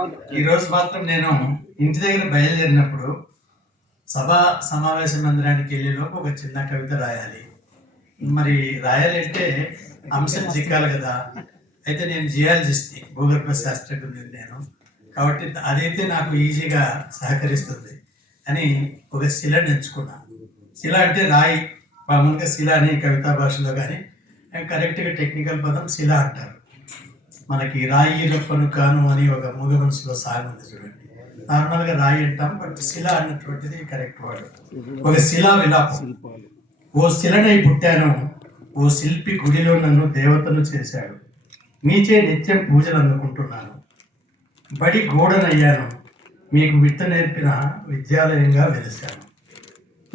ఈ రోజు మాత్రం నేను ఇంటి దగ్గర బయలుదేరినప్పుడు సభా సమావేశ మందిరానికి వెళ్ళే లోపు ఒక చిన్న కవిత రాయాలి. మరి రాయాలంటే అంశం చిక్కాలి కదా. అయితే నేను జియాలజిస్ట్, భూగర్భ శాస్త్రజ్ఞుడిని నేను, కాబట్టి అదైతే నాకు ఈజీగా సహకరిస్తుంది అని ఒక శిలను ఎంచుకున్నాను. శిల అంటే రాయి, మామూలుగా శిల అని కవితా భాషలో కానీ కరెక్ట్గా టెక్నికల్ పదం శిల అంటారు. మనకి రాయి రప్పను కాను అని ఒక మూగ మనసులో సాగు ఉంది చూడండి. నార్మల్గా రాయి అంటాం, బట్ శిల అన్నటువంటిది కరెక్ట్ వర్డ్. ఒక శిలా విలాపం. ఓ శిలనై పుట్టాను, ఓ శిల్పి గుడిలో నన్ను దేవతను చేశాడు, మీచే నిత్యం పూజలు అందుకుంటున్నాను, బడి గోడనయ్యాను, మీకు విద్య నేర్పిన విద్యాలయంగా వెలిశాను,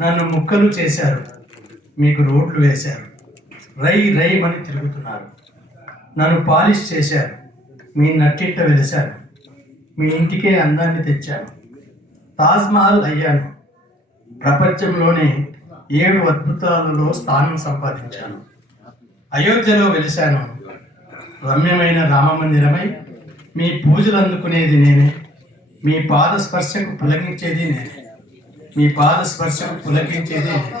నన్ను ముక్కలు చేశారు, మీకు రోడ్లు వేశారు, రై రైమని తిరుగుతున్నారు, నన్ను పాలిష్ చేశారు, మీ నట్టింట వెలిశాను, మీ ఇంటికే అందాన్ని తెచ్చాను, తాజ్మహల్ అయ్యాను, ప్రపంచంలోనే 7 అద్భుతాలలో స్థానం సంపాదించాను, అయోధ్యలో వెలిశాను, రమ్యమైన రామమందిరమై మీ పూజలు అందుకునేది నేనే, మీ పాద స్పర్శకు పులకించేది నేనే, మీ పాద స్పర్శకు పులకించేది నేనే.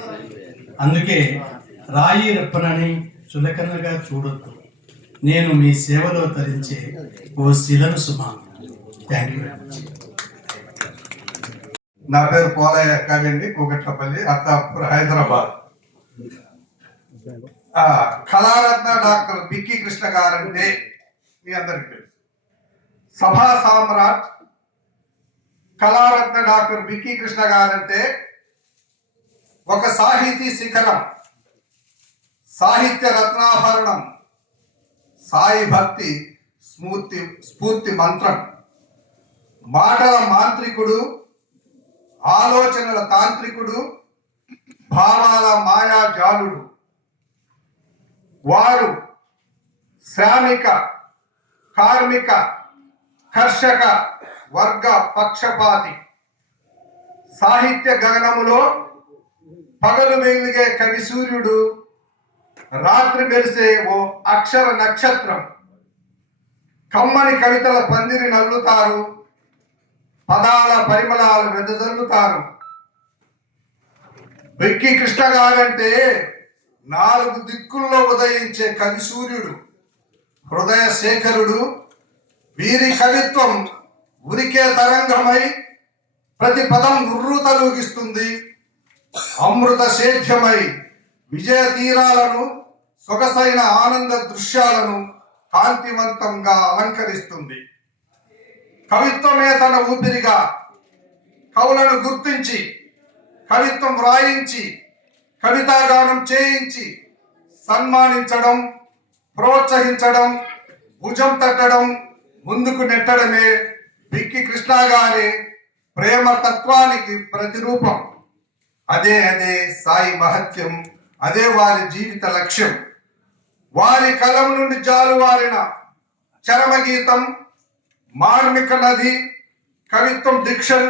అందుకే రాయి రప్పనని చులకనగా చూడొద్దు, నేను మీ సేవలో తరించే ఓ శిలను సుమా. Thank you very much. నా పేరు పోలయ్య కావ్యండి, కూకట్లపల్లి, అత్తాపూర్, హైదరాబాద్. కళారత్న డాక్టర్ బిక్కి కృష్ణ గారంటే మీ అందరికీ తెలుసు. సభా సామ్రాట్ కళారత్న డాక్టర్ బిక్కి కృష్ణ గారంటే ఒక సాహితీ శిఖరం, సాహిత్య రత్నాభరణం, సాయి భక్తి స్ఫూర్తి మంత్రం, మాటల మాంత్రికుడు, ఆలోచనల తాంత్రికుడు, భావాల మాయాజాలుడు. వారు శ్రామిక, కార్మిక, కర్షక వర్గ పక్షపాతి. సాహిత్య గగనములో పగలు వెలిగే కవి సూర్యుడు, రాత్రి మెరిసే ఓ అక్షర నక్షత్రం. కమ్మని కవితల పందిరి నల్లుతారు, పదాల పరిమళాలు వెదజల్లుతారు. బిక్కి కృష్ణ గారంటే 4 దిక్కుల్లో ఉదయించే కవి సూర్యుడు, హృదయ శేఖరుడు. వీరి కవిత్వం ఉరికే తరంగమై ప్రతి పదం ఉర్రూతలూగిస్తుంది. అమృత సేద్యమై విజయ తీరాలను, సొగసైన ఆనంద దృశ్యాలను కాంతివంతంగా అలంకరిస్తుంది. కవిత్వమే తన ఊపిరిగా కవులను గుర్తించి, కవిత్వం వ్రాయించి, కవితాగానం చేయించి సన్మానించడం, ప్రోత్సహించడం, భుజం తట్టడం, ముందుకు నెట్టడమే బిక్కి కృష్ణ గారి ప్రేమ తత్వానికి ప్రతిరూపం. అదే సాయి మహత్యం, అదే వారి జీవిత లక్ష్యం. వారి కలం నుండి జాలువారిన చరమగీతం, మార్మిక నది, కవిత్వం డిక్షన్,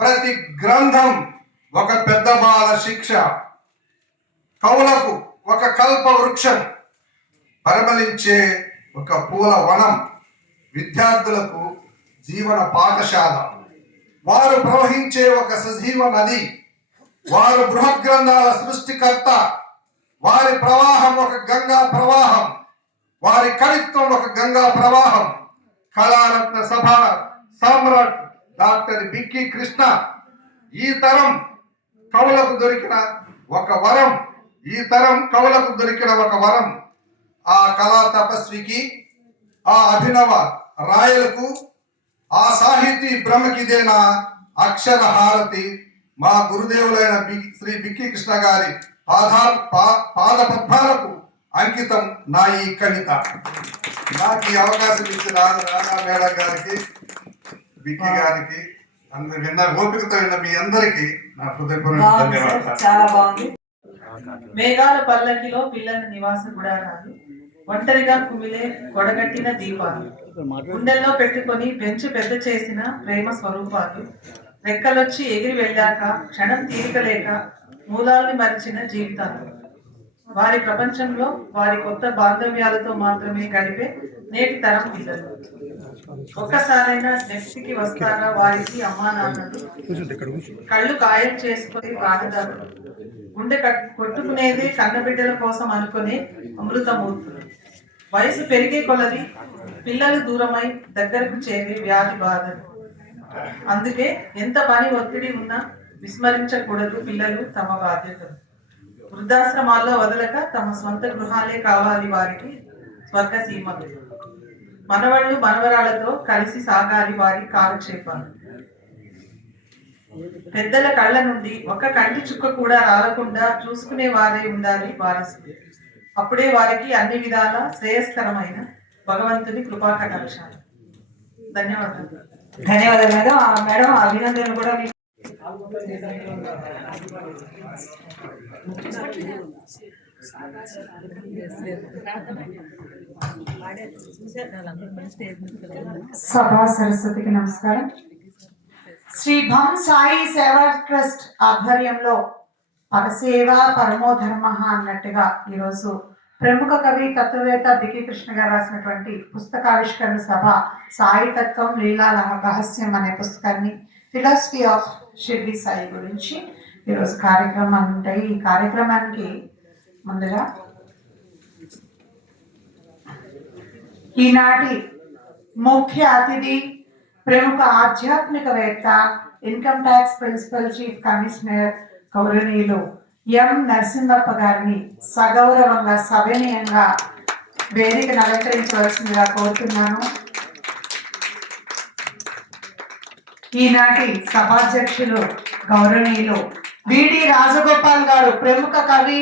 ప్రతి గ్రంథం ఒక పెద్ద బాల శిక్ష. కవులకు ఒక కల్ప వృక్షం, పరిమళించే ఒక పూల వనం, విద్యార్థులకు జీవన పాఠశాల. వారు ప్రవహించే ఒక సజీవ నది, వారు బృహత్ గ్రంథాల సృష్టికర్త. వారి ప్రవాహం ఒక గంగా ప్రవాహం, వారి కవిత్వం ఒక గంగా ప్రవాహం. కళారత్న సభ సామ్రాట్ డాక్టర్ బిక్కి కృష్ణ ఈ తరం కవులకు దొరికిన ఒక వరం, ఈ తరం కవులకు దొరికిన ఒక వరం. ఆ కళా తపస్వికి, ఆ అభినవ రాయలకు, ఆ సాహితీ బ్రహ్మకిదేనా అక్షర హారతి. మా గురుదేవులైన శ్రీ బిక్కి కృష్ణ గారి పాద పద్మాలకు అంకితం నా ఈ కవిత. నాకు ఈ అవకాశం ఇచ్చిన రానా మేడం గారికి, బిక్కి గారికి, అందరు విన్న ఓపికతో విన్న మీ అందరికి నా హృదయపూర్వక ధన్యవాదాలు. చాలా బాగుంది. మేఘాల పల్లకిలో పిల్లల నివాస గుడారాలు, ఒంటరిగా కుమిలే గొడగట్టిన దీపాలు, గుండెల్లో పెట్టుకొని పెంచు పెద్ద చేసిన ప్రేమ స్వరూపాలు, రెక్కలొచ్చి ఎగిరి వెళ్ళాక క్షణం తీరికలేక మూలాల్ని మరిచిన జీవితాలు. వారి ప్రపంచంలో వారి కొత్త బాంధవ్యాలతో మాత్రమే గడిపే నేటి తరం పిల్లలు. ఒక్కసారైనా నెక్స్ట్కి వస్తారా వారికి అమ్మా నాన్నలు? కళ్ళు గాయం చేసుకుని బాధదారులు, గుండె కొట్టుకునేది కన్నబిడ్డల కోసం అనుకునే అమృతమూర్తులు. వయసు పెరిగే కొలది పిల్లలు దూరమై దగ్గరకు చేరే వ్యాధి బాధలు. అందుకే ఎంత పని ఒత్తిడి ఉన్నా విస్మరించకూడదు పిల్లలు తమ బాధ్యతలు. వృద్ధాశ్రమాల్లో వదలక తమ సొంత గృహాలే కావాలి వారికి స్వర్గసీమలు. మనవళ్ళు మనవరాలతో కలిసి సాగాలి వారి కాలక్షేపాలు. పెద్దల కళ్ళ నుండి ఒక్క కంటి చుక్క కూడా రాలకుండా చూసుకునే వారే ఉండాలి వారసులు. అప్పుడే వారికి అన్ని విధాల శ్రేయస్కరమైన భగవంతుని కృపా కటాక్షాలు. ధన్యవాదాలు. ధన్యవాదాలు మేడం. మేడం అభినందనలు కూడా మీకు. సభా సరస్వతికి నమస్కారం. శ్రీ భం సాయి సేవా ట్రస్ట్ ఆధ్వర్యంలో పరసేవ పరమో ధర్మ అన్నట్టుగా ఈరోజు ప్రముఖ కవి తత్వవేత్త బికి కృష్ణ గారు రాసినటువంటి పుస్తకావిష్కరణ సభ సాయి తత్వం లీలా రహస్యం అనే పుస్తకాన్ని ఫిలాసఫీ ఆఫ్ షిర్డి సాయి గురించి ఈరోజు కార్యక్రమాలు ఉంటాయి. ఈ కార్యక్రమానికి ముందుగా ఈనాటి ముఖ్య అతిథి ప్రముఖ ఆధ్యాత్మికవేత్త income tax principal chief commissioner గౌరవనీయులు ఎం నరసింహప్ప గారిని సగౌరవంగా సవినయంగా వేదికను అలంకరించవలసిందిగా కోరుతున్నాను. ఈనాటి సభాధ్యక్షులు గౌరవనీయులు బిడి రాజగోపాల్ గారు, ప్రముఖ కవి,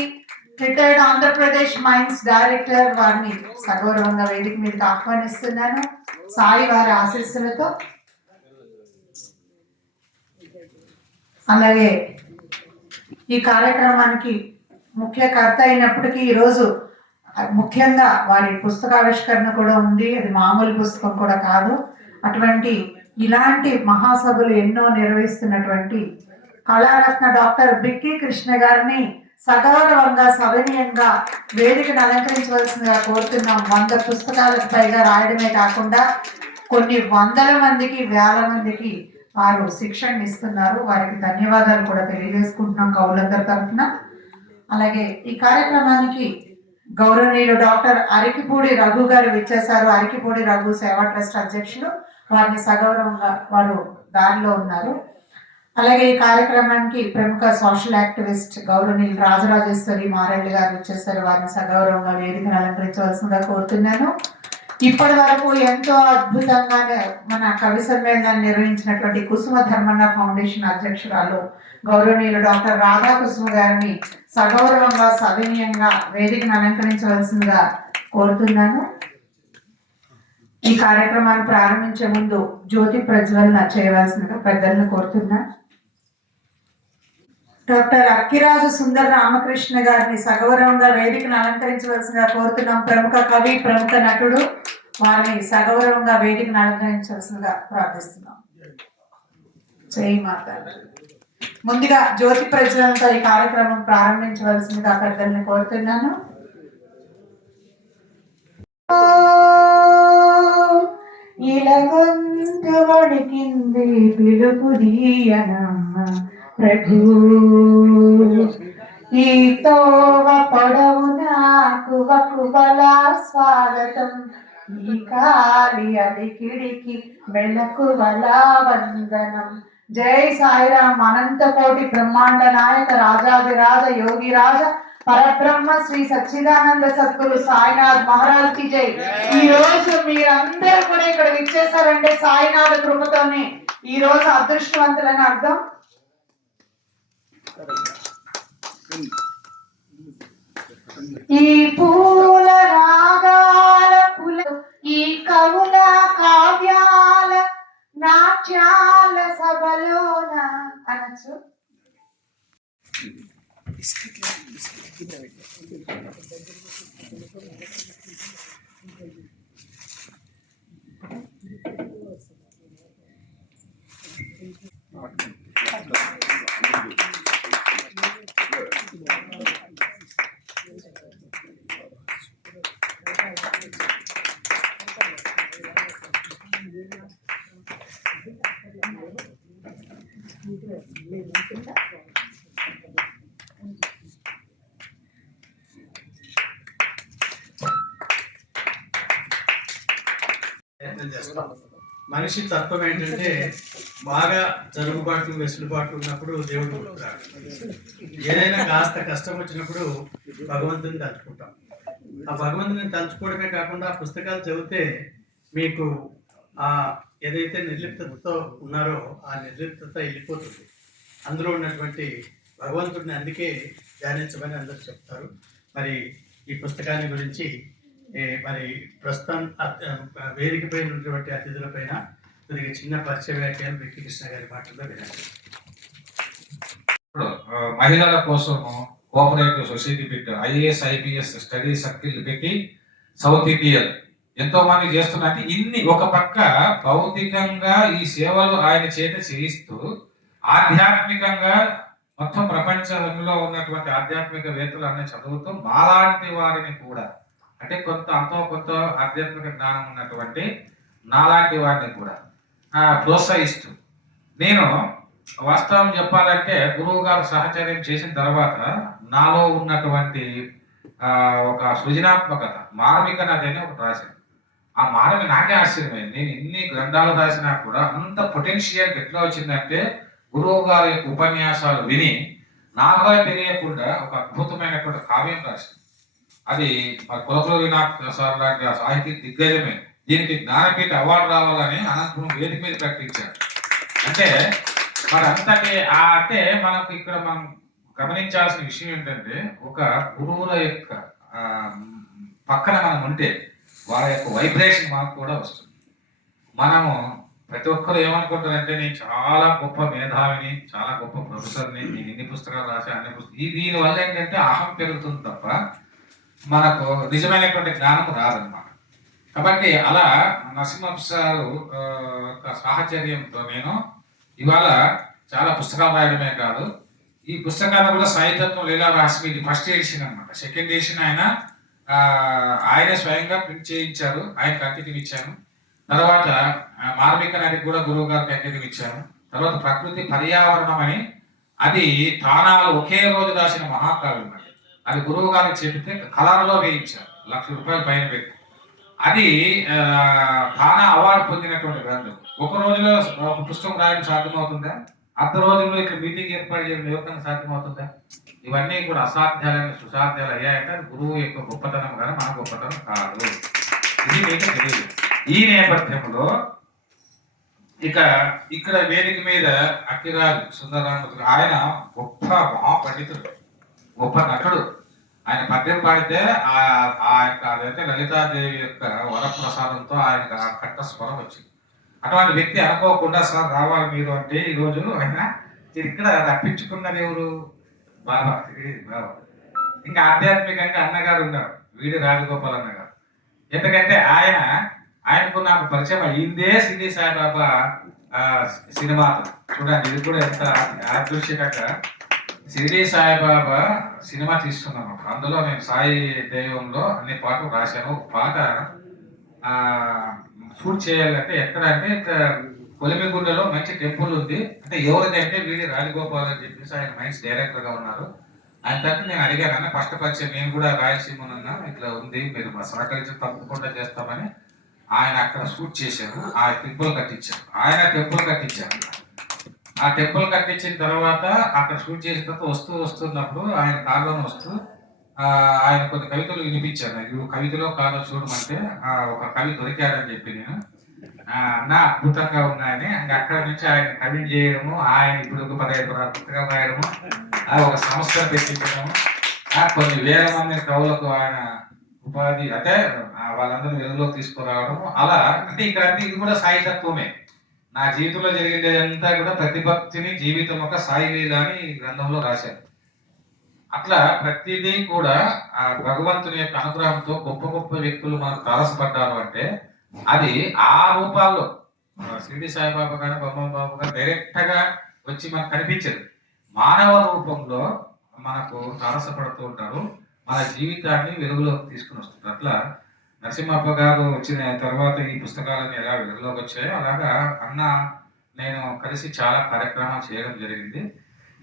రిటైర్డ్ ఆంధ్రప్రదేశ్ మైన్స్ డైరెక్టర్, వారిని సగౌరవంగా వేదిక మీదకి ఆహ్వానిస్తున్నాను సాయి వారి ఆశీస్సులతో. అలాగే ఈ కార్యక్రమానికి ముఖ్య కర్త అయినప్పటికీ ఈరోజు ముఖ్యంగా వారి పుస్తకావిష్కరణ కూడా ఉంది. అది మామూలు పుస్తకం కూడా కాదు. అటువంటి ఇలాంటి మహాసభలు ఎన్నో నిర్వహిస్తున్నటువంటి కళారత్న డాక్టర్ బిక్కి కృష్ణ గారిని సగౌరవంగా సవినయంగా వేదికను అలంకరించవలసిందిగా కోరుతున్నాం. 100 పుస్తకాలకు పైగా రాయడమే కాకుండా కొన్ని వందల మందికి, వేల మందికి వారు శిక్షణ ఇస్తున్నారు. వారికి ధన్యవాదాలు కూడా తెలియజేసుకుంటున్నాం కవులందరి తరఫున. అలాగే ఈ కార్యక్రమానికి గౌరవనీయులు డాక్టర్ అరికిపూడి రఘు గారు విచ్చేశారు. అరికిపూడి రఘు సేవా ట్రస్ట్ అధ్యక్షులు. వారిని సగౌరవంగా వారు దారిలో ఉన్నారు. అలాగే ఈ కార్యక్రమానికి ప్రముఖ సోషల్ యాక్టివిస్ట్ గౌరవనీయులు రాజరాజేశ్వరి మారెడ్డి గారు వచ్చేసారు. వారిని సగౌరవంగా వేదికను అలంకరించవలసిందిగా కోరుతున్నాను. ఇప్పటి వరకు ఎంతో అద్భుతంగా మన కవి సమ్మేళనాన్ని నిర్వహించినటువంటి కుసుమ ధర్మన్న ఫౌండేషన్ అధ్యక్షురాలు గౌరవనీయులు డాక్టర్ రాధా కుసుమ గారిని సగౌరవంగా సవినయంగా వేదికను అలంకరించవలసిందిగా కోరుతున్నాను. ఈ కార్యక్రమాన్ని ప్రారంభించే ముందు జ్యోతి ప్రజ్వలన చేయవలసిందిగా పెద్దలను కోరుతున్నా. డాక్టర్ అక్కిరాజు సుందర రామకృష్ణ గారిని సగౌరవంగా వేదికను అలంకరించవలసిందిగా కోరుతున్నాం. ప్రముఖ కవి, ప్రముఖ నటుడు. వారిని సగౌరవంగా వేదికను అలంకరించవలసిందిగా ప్రార్థిస్తున్నాం. జై మాత. ముందుగా జ్యోతి ప్రజ్వలనతో ఈ కార్యక్రమం ప్రారంభించవలసిందిగా పెద్దల్ని కోరుతున్నాను. ఇలగొంతు వణికింది పిలుపు దీయనమ్మ ప్రభు, ఈ తోవ పొడవునా కువకువల స్వాగతం, ఈ కాలి అలికిడికి మెలకువల వందనం. జై సాయిరాం. అనంత కోటి బ్రహ్మాండ నాయక రాజాదిరాజ యోగిరాజ పరబ్రహ్మ శ్రీ సచ్చిదానంద సద్గురు సాయినాథ్ మహారాజ్ కి జై. ఈ రోజు మీరందరూ కూడా ఇక్కడ విచ్చేసారంటే సాయినాథ కృపతోనే ఈ రోజు అదృష్టవంతులని అర్థం. ఈ పూల రాగాల పుల, ఈ కవుల కావ్యాల నాట్యాల సభలోన అనొచ్చు. ప్రయత్నం చేస్తాం. మనిషి తత్వం ఏంటంటే బాగా జరుగుబాటు వెసులుబాటు ఉన్నప్పుడు దేవుడు గుర్తురాడు. ఏదైనా కాస్త కష్టం వచ్చినప్పుడు భగవంతుని తలుచుకుంటాం. ఆ భగవంతుని తలుచుకోవడమే కాకుండా ఆ పుస్తకాలు చదివితే మీకు ఆ ఏదైతే నిర్లిప్తతో ఉన్నారో ఆ నిర్లిప్తత వెళ్ళిపోతుంది. అందులో ఉన్నటువంటి భగవంతుడిని అందుకే ధ్యానించమని అందరూ చెప్తారు. మరి ఈ పుస్తకాన్ని గురించి మరి ప్రస్తుతం వేదిక పైన ఉన్నటువంటి అతిథుల పైన కొద్దిగా చిన్న పరిచయ వ్యాఖ్యలు వెంకీ కృష్ణ గారి మాటల్లో వినండి. మహిళల కోసం కోఆపరేటివ్ సొసైటీ పెట్టి IAS IPS స్టడీ సర్కిల్ పెట్టి సౌత్ ఇండియన్ ఎంతో మంది చేస్తున్నట్టు ఇన్ని ఒక పక్క భౌతికంగా ఈ సేవలు ఆయన చేత చేయిస్తూ ఆధ్యాత్మికంగా మొత్తం ప్రపంచంలో ఉన్నటువంటి ఆధ్యాత్మికవేత్తలు అనే చదువుతూ మాలాంటి వారిని కూడా అంటే అంతో కొంత ఆధ్యాత్మిక జ్ఞానం ఉన్నటువంటి నాలాంటి వారిని కూడా ప్రోత్సహిస్తూ నేను వాస్తవం చెప్పాలంటే గురువు గారు సహచర్యం చేసిన తర్వాత నాలో ఉన్నటువంటి ఒక సృజనాత్మకత మార్మిక నది ఒకటి రాశాను. ఆ మార్మి నాకే ఆశ్చర్యమైంది. నేను ఇన్ని గ్రంథాలు రాసినా కూడా అంత పొటెన్షియల్ ఎట్లా వచ్చిందంటే గురువు గారి యొక్క ఉపన్యాసాలు విని నాగా తెలియకుండా ఒక అద్భుతమైనటువంటి కావ్యం రాశాను. అది కులకుల వినాయక్ సార్ లాంటి ఆ సాహితీ దిగ్గజమే దీనికి జ్ఞానపీఠ అవార్డు రావాలని అనంతపురం వేదిక మీద ప్రకటించారు. అంటే మరి అంతటి అంటే మనకు ఇక్కడ మనం గమనించాల్సిన విషయం ఏంటంటే ఒక గురువుల యొక్క పక్కన మనం ఉంటే వారి యొక్క వైబ్రేషన్ మనకు కూడా వస్తుంది. మనము ప్రతి ఒక్కరు ఏమనుకుంటారంటే నేను చాలా గొప్ప మేధావిని, చాలా గొప్ప ప్రొఫెసర్ని, నేను ఇన్ని పుస్తకాలు రాసా అన్ని పుస్తకాలు దీనివల్ల ఏంటంటే అహం పెరుగుతుంది తప్ప మనకు నిజమైనటువంటి జ్ఞానం రాదన్నమాట. కాబట్టి అలా నరసింహ సారు సాహచర్యంతో నేను ఇవాళ చాలా పుస్తకాలు రాయడమే కాదు, ఈ పుస్తకాన్ని కూడా సాహిత్యం లీలా రహస్యం ఇది ఫస్ట్ ఎడిషన్ అనమాట. సెకండ్ ఎడిషన్ ఆయన స్వయంగా ప్రింట్ చేయించారు, ఆయనకు అంకితం ఇచ్చాను. తర్వాత మార్మిక నదికి కూడా గురువు గారికి అంకితం ఇచ్చాను. తర్వాత ప్రకృతి పర్యావరణం అని అది తానాలు ఒకే రోజు రాసిన మహాకావ్యం అది. అది గురువు గారికి చెబితే కలర్లో వేయించారు, ₹1,00,000 పైన పెట్టి. అది తానా అవార్డు పొందినటువంటి గ్రంథం. ఒక రోజులో ఒక పుస్తకం రాయడం సాధ్యమవుతుందా? అర్ధ రోజుల్లో ఇక్కడ మీటింగ్ ఏర్పాటు చేయడం ఎవరికైనా సాధ్యమవుతుందా? ఇవన్నీ కూడా అసాధ్యాలని సుసాధ్యాలు అయ్యాయంటే అది గురువు యొక్క గొప్పతనం కానీ మన గొప్పతనం కాదు. ఇది మీకు తెలియదు. ఈ నేపథ్యంలో ఇక్కడ వేదిక మీద అక్కిరాజు సుందరరామూర్తి ఆయన గొప్ప మహాపండితుడు, గొప్ప నటుడు. ఆయన పద్యం పాడితే ఆ యొక్క అదైతే లలితాదేవి యొక్క వరప్రసాదంతో ఆయనకు ఆ కట్ట స్వరం వచ్చింది. అటువంటి వ్యక్తి అనుకోకుండా సార్ రావాలి మీరు అంటే ఈరోజు ఆయన ఇక్కడ రప్పించుకున్నది ఎవరు? బాబా. ఇంకా ఆధ్యాత్మికంగా అన్నగారు ఉన్నారు, వీడి రాజగోపాల్ అన్నగారు. ఎందుకంటే ఆయనకు నాకు పరిచయం అయిందే సిద్ధి సాయిబాబా సినిమాతో. చూడండి ఇది కూడా ఎంత యాదృశ్చికంగా షిరిడి సాయిబాబా సినిమా తీస్తున్నాను. అందులో నేను సాయి దైవంలో అన్ని పాటలు రాశాను. ఒక పాట షూట్ చేయాలంటే ఎక్కడ అంటే కొలిమిగుండలో మంచి టెంపుల్ ఉంది. అంటే ఎవరిదంటే వీడి రాజగోపాల్ అని చెప్పేసి ఆయన మైన్స్ డైరెక్టర్ గా ఉన్నారు. ఆయన తర్వాత నేను అడిగాను, అన్న ఫస్ట్ పరిచయం నేను కూడా రాయలసీమనున్నా ఇట్లా ఉంది, మీరు మా సహకరించి తప్పకుండా చేస్తామని. ఆయన అక్కడ షూట్ చేశారు, ఆ టెంపుల్ కట్టించారు. ఆయన టెంపుల్ కట్టించారు. ఆ టెంపుల్ కట్టించిన తర్వాత అక్కడ షూట్ చేసిన తర్వాత వస్తున్నప్పుడు ఆయన కారులోనే వస్తూ ఆయన కొన్ని కవితలు వినిపించాను. ఇవి కవితలో కాదో చూడమంటే ఒక కవి దొరికాడని చెప్పి నేను నా అద్భుతంగా ఉన్నాయని అక్కడ నుంచి ఆయన కవి చేయడము, ఆయన ఇప్పుడు 15 పుస్తకాలు రాయడము, ఒక సంస్థ పెట్టించడము, కొన్ని వేల మంది కవులకు ఆయన ఉపాధి అంటే వాళ్ళందరూ వెలుగులోకి తీసుకురావడము. అలా అంటే ఇక్కడ ఇది కూడా సాయితత్వమే. నా జీవితంలో జరిగిందేదంతా కూడా ప్రతిభక్తిని జీవితం ఒక సాయి లీల అని ఈ గ్రంథంలో రాశారు. అట్లా ప్రతిదీ కూడా ఆ భగవంతుని యొక్క అనుగ్రహంతో గొప్ప గొప్ప వ్యక్తులు మనకు తారసపడ్డారు అంటే అది ఆ రూపాల్లో షిరిడి సాయిబాబా గారు, బొమ్మల బాబు గారు డైరెక్ట్ గా వచ్చి మనకు కనిపించదు. మానవ రూపంలో మనకు తారసపడుతూ ఉంటారు, మన జీవితాన్ని వెలుగులోకి తీసుకుని వస్తుంటారు. అట్లా నరసింహప్ప గారు వచ్చిన తర్వాత ఈ పుస్తకాలన్నీ ఎలా వెలుగులోకి వచ్చాయో అలాగా అన్న నేను కలిసి చాలా కార్యక్రమాలు చేయడం జరిగింది.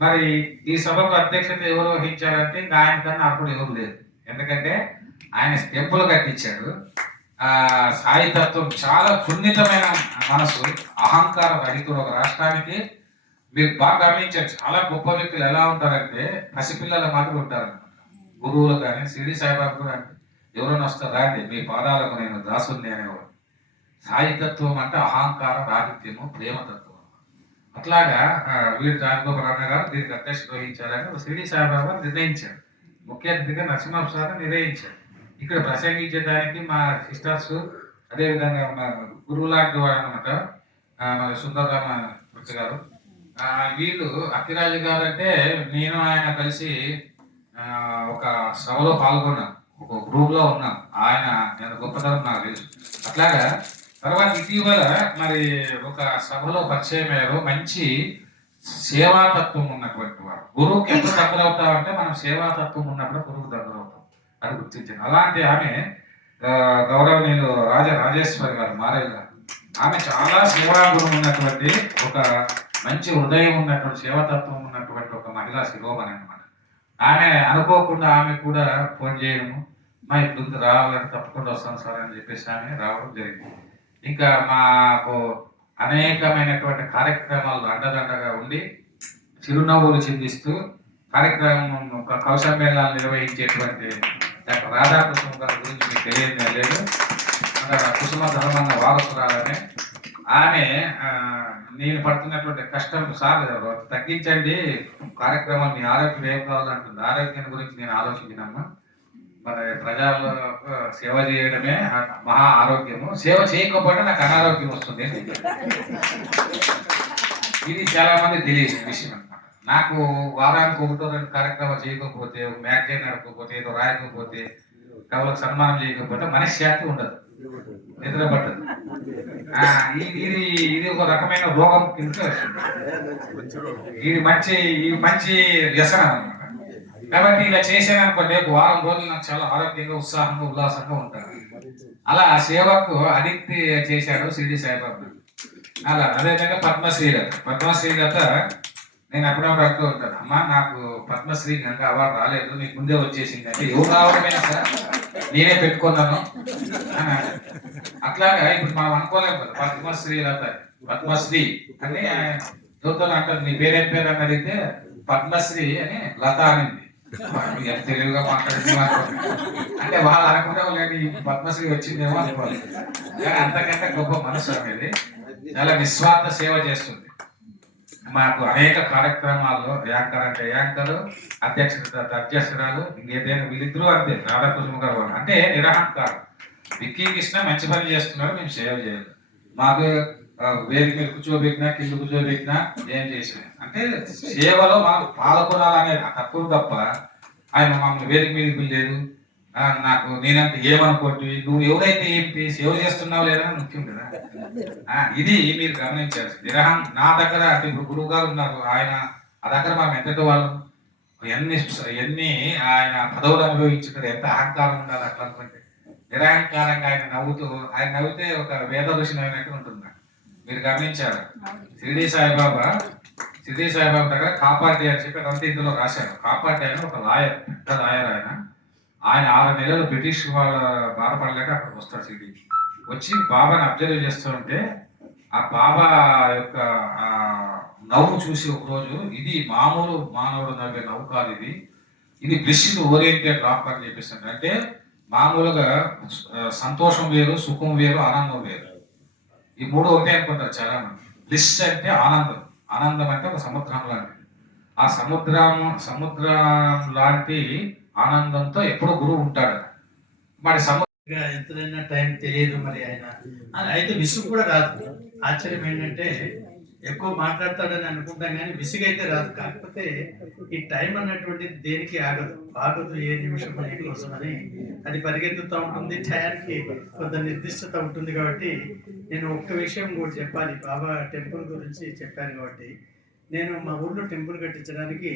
మరి ఈ సభకు అధ్యక్షత ఎవరు వహించారంటే ఇంకా ఆయన కన్నా అప్పుడు ఎవరు లేదు. ఎందుకంటే ఆయన టెంపుల్ కట్టించాడు. సాయితత్వం చాలా సున్నితమైన మనసు, అహంకార రహితుడు. ఒక రాష్ట్రానికి మీరు బాగా గమనించారు, చాలా గొప్ప వ్యక్తులు ఎలా ఉంటారంటే పసిపిల్లల మాటలు ఉంటారు. గురువులు కానీ షిరిడి సాయిబాబు కూడా అంటే ఎవరైనా వస్తారా అండి మీ పాదాలకు నేను దాసుని అనేవాడు. సాయితత్వం అంటే అహంకార రాహిత్యము, ప్రేమతత్వం. అట్లాగా వీరు రాజగోపాల్ గారు దీనికి అధ్యక్షత వహించాలని షిరిడి సాయిబాబా నిర్ణయించారు. ముఖ్య అతిథిగా నరసింహప్రసాద్ నిర్ణయించారు. ఇక్కడ ప్రసంగించడానికి మా సిస్టర్స్, అదేవిధంగా మా గురువు లాంటి వాడు అనమాట మన సుందరరామ గారు, వీళ్ళు అక్కిరాజు గారు అంటే నేను ఆయన కలిసి ఒక సభలో పాల్గొన్నాం, ఒక గ్రూప్ లో ఉన్నాం. ఆయన నేను గొప్పతనం నాకు తెలుసు. అట్లాగా తర్వాత ఇటీవల మరి ఒక సభలో పరిచయం అయ్యారు. మంచి సేవాతత్వం ఉన్నటువంటి వాడు. గురువుకి ఎప్పుడు దగ్గర అవుతామంటే మనం సేవాతత్వం ఉన్నప్పుడు గురువుకు దగ్గర అవుతాం అని గుర్తించాను. అలాంటి ఆమె గౌరవనీయులు రాజేశ్వరి గారు, మారేల్ గారు, ఆమె చాలా సేవా గుణం ఉన్నటువంటి, ఒక మంచి హృదయం ఉన్నటువంటి, సేవాతత్వం ఉన్నటువంటి ఒక మహిళా శిరోమణి అనమాట. ఆమె అనుకోకుండా ఆమె కూడా ఫోన్ చేయడము, మా ఇప్పుడు రావాలంటే తప్పకుండా వస్తాను సార్ అని చెప్పేసి ఆమె రావడం జరిగింది. ఇంకా మాకు అనేకమైనటువంటి కార్యక్రమాలు అండదండగా ఉండి చిరునవ్వులు చిందిస్తూ కార్యక్రమం కౌశల్యాలు నిర్వహించేటువంటి డాక్టర్ రాధాకృష్ణ గారి గురించి మీకు తెలియదు లేదు. కుసుమ ధర్మన్న వారసురాలనే ఆమె నేను పడుతున్నటువంటి కష్టం సార్ తగ్గించండి కార్యక్రమం, మీ ఆరోగ్యం ఏం కావాలంటుంది. ఆరోగ్యం గురించి నేను ఆలోచించినమ్మా, మరి ప్రజల్లో సేవ చేయడమే మహా ఆరోగ్యము, సేవ చేయకపోతే నాకు అనారోగ్యం వస్తుంది. ఇది చాలా మంది తెలియదు విషయం అనమాట. నాకు వారానికి 1-2 కార్యక్రమాలు చేయకపోతే, మ్యాగజైన్ నడకపోతే, ఏదో రాయకపోతే, కవులకు సన్మానం చేయకపోతే మనశ్శాంతి ఉండదు, నిద్ర పట్టదు. ఇది ఒక రకమైన రోగం కింద వస్తుంది. ఇది మంచి వ్యసనం అనమాట. కాబట్టి ఇలా చేసాను అనుకోండి, వారం రోజులు నాకు చాలా ఆరోగ్యంగా, ఉత్సాహంగా, ఉల్లాసంగా ఉంటాను. అలా సేవకు అడిక్ట్ చేశాడు షిరిడి సాయిబాబా. అలా అదేవిధంగా పద్మశ్రీ గత నేను అప్పుడప్పుడు అంటూ ఉంటాను, అమ్మా నాకు పద్మశ్రీ కనుక అవార్డు రాలేదు, నీకు ముందే వచ్చేసింది అంటే ఎవరు రావడమైనా సార్ నేనే పెట్టుకున్నాను. అట్లాగా ఇప్పుడు మనం అనుకోలేము కదా, పద్మశ్రీ అని యువతలు అంటారు, నీ పేరేం పేరు అని అడిగితే పద్మశ్రీ అని లత అనింది. తెలుగుగా మాట్లాడింది అంటే వాళ్ళు అనుకునే వాళ్ళకి పద్మశ్రీ వచ్చిందేమో అనుకోవాలి. కానీ అంతకంటే గొప్ప మనసు అనేది, చాలా నిస్వార్థ సేవ చేస్తుంది. మాకు అనేక కార్యక్రమాల్లో యాంకర్ అంటే యాంకరు, అధ్యక్షురాలు, ఇంకేదైనా వీళ్ళిద్దరూ అంతే. రాధాకృష్ణ గారు అంటే నిరహంకారం. విక్కీ కృష్ణ మంచి పని చేస్తున్నారు, మేము సేవ చేయాలి. మాకు వేదిక మీద కూర్చోబెట్టినా, కింద కూర్చోబెట్టినా ఏం చేసినా అంటే సేవలో మనం పాల్గొనాలనే తక్కువ తప్ప ఆయన మమ్మల్ని వేదిక మీద పిల్లలేదు, నాకు నేనంటే ఏమనుకోండి, నువ్వు ఎవరైతే ఏంటి సేవ చేస్తున్నావు లేదా ముఖ్యం కదా. ఇది మీరు గమనించాల్సి. నిరహం నా దగ్గర అంటే ఇప్పుడు గురువు గారు ఉన్నారు, ఆయన ఆ దగ్గర మనం ఎంతటి వాళ్ళు ఎన్ని ఆయన పదవులు అనుభవించుతారు, ఎంత అహంకారం ఉండాలి. అట్లా అనుకుంటే నిరహంకారంగా ఆయన నవ్వితే ఒక వేద ఋషి నవ్వినట్టు ఉంటుంది. మీరు గమనించారు షిరిడి సాయిబాబా దగ్గర కాపాటి అని చెప్పి అంతా ఇందులో రాశారు. కాపాటి ఆయన ఒక లాయర్, పెద్ద లాయర్. ఆయన 6 నెలలు బ్రిటిష్ వాళ్ళ బాధపడలేక అక్కడికి వస్తాడు. షిరిడి వచ్చి బాబాని అబ్జర్వ్ చేస్తూ ఉంటే ఆ బాబా యొక్క నవ్వు చూసి ఒకరోజు, ఇది మామూలు మానవుడు నవ్వే నవ్వు కాదు, ఇది బ్లిస్ ఓరియంటెడ్ రాక్ అని చెప్పేస్తాడు. అంటే మామూలుగా సంతోషం వేరు, సుఖం వేరు, ఆనందం వేరు. ఈ 3 ఒకటే అనుకుంటారు చాలా మంది. బ్లిస్ అంటే ఆనందం, ఆనందం అంటే ఒక సముద్రం లాంటిది. ఆ సముద్రం లాంటి ఆనందంతో ఎప్పుడూ గురువు ఉంటాడు. మరి ఎంతైనా టైం తెలియదు మరి ఆయన అయితే విసుగు కూడా రాదు. ఆశ్చర్యం ఏంటంటే ఎక్కువ మాట్లాడతాడని అనుకుంటాం కానీ విసుగైతే రాదు. కాకపోతే ఈ టైం అన్నటువంటిది దేనికి ఆగదు ఏ నిమిషం ఏ కోసం అని అది పరిగెత్తుతూ ఉంటుంది. టయానికి కొంత నిర్దిష్టత ఉంటుంది. కాబట్టి నేను ఒక్క విషయం కూడా చెప్పాలి. బాబా టెంపుల్ గురించి చెప్పాను కాబట్టి, నేను మా ఊళ్ళో టెంపుల్ కట్టించడానికి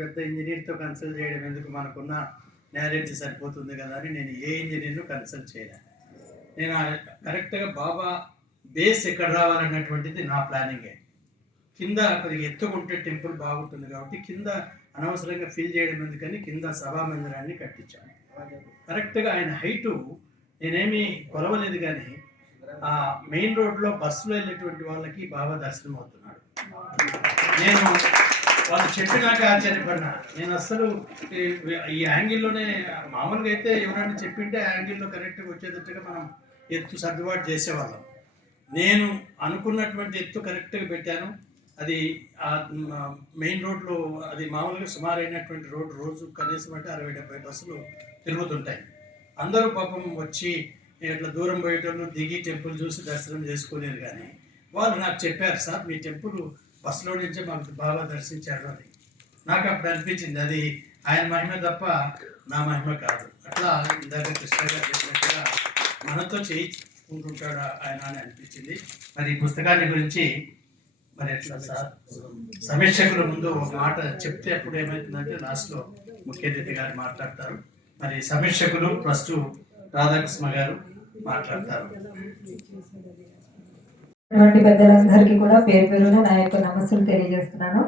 పెద్ద ఇంజనీర్తో కన్సల్ట్ చేయడం ఎందుకు, మనకున్న నాలెడ్జ్ సరిపోతుంది కదా అని నేను ఏ ఇంజనీర్ను కన్సల్ట్ చేయను. నేను కరెక్ట్గా బేస్ ఎక్కడ రావాలన్నటువంటిది నా ప్లానింగే. కింద కొద్దిగా ఎత్తుకుంటే టెంపుల్ బాగుంటుంది కాబట్టి కింద అనవసరంగా ఫిల్ చేయడం ఎందుకని కింద సభా మందిరాన్ని కట్టించాను. కరెక్ట్గా ఆయన హైటు నేనేమి కొలవలేదు, కానీ ఆ మెయిన్ రోడ్లో బస్సులో వెళ్ళేటువంటి వాళ్ళకి బాగా దర్శనం అవుతున్నాడు. నేను వాళ్ళు చెప్పినాక ఆశ్చర్యపడినా. నేను అస్సలు ఈ యాంగిల్లోనే, మామూలుగా అయితే ఎవరైనా చెప్పింటే ఆ యాంగిల్లో కరెక్ట్గా వచ్చేటట్టుగా మనం ఎత్తు సర్దుబాటు చేసేవాళ్ళం. నేను అనుకున్నటువంటి ఎత్తు కరెక్ట్గా పెట్టాను. అది మెయిన్ రోడ్లో అది మామూలుగా సుమారైనటువంటి రోడ్డు, రోజు కనీసం అంటే 60-70 బస్సులు తిరుగుతుంటాయి. అందరూ పాపం వచ్చి ఇట్లా దూరం పోయేటోళ్ళు దిగి టెంపుల్ చూసి దర్శనం చేసుకోలేరు, కానీ వాళ్ళు నాకు చెప్పారు, సార్ మీ టెంపుల్ బస్సులో నుంచే మాకు బాగా దర్శించారు అని. నాకు అప్పుడు అనిపించింది అది ఆయన మహిమ తప్ప నా మహిమ కాదు. అట్లా ఇందాక కృష్ణ గారు చెప్పినట్టుగా మనతో చేయించుకుంటుంటాడు ఆయన అని అనిపించింది. మరి ఈ పుస్తకాన్ని గురించి మరి ఎట్లా సార్ సమీక్షకుల ముందు ఒక మాట చెప్తే అప్పుడు ఏమవుతుందంటే లాస్ట్లో ముఖ్య అతిథి గారు మాట్లాడతారు. మరి సమీక్షకులు ఫస్ట్ రాధాకృష్ణ గారు మాట్లాడతారు. పెద్దలందరికీ కూడా పేరు పేరున నా యొక్క నమస్సులు తెలియజేస్తున్నాను.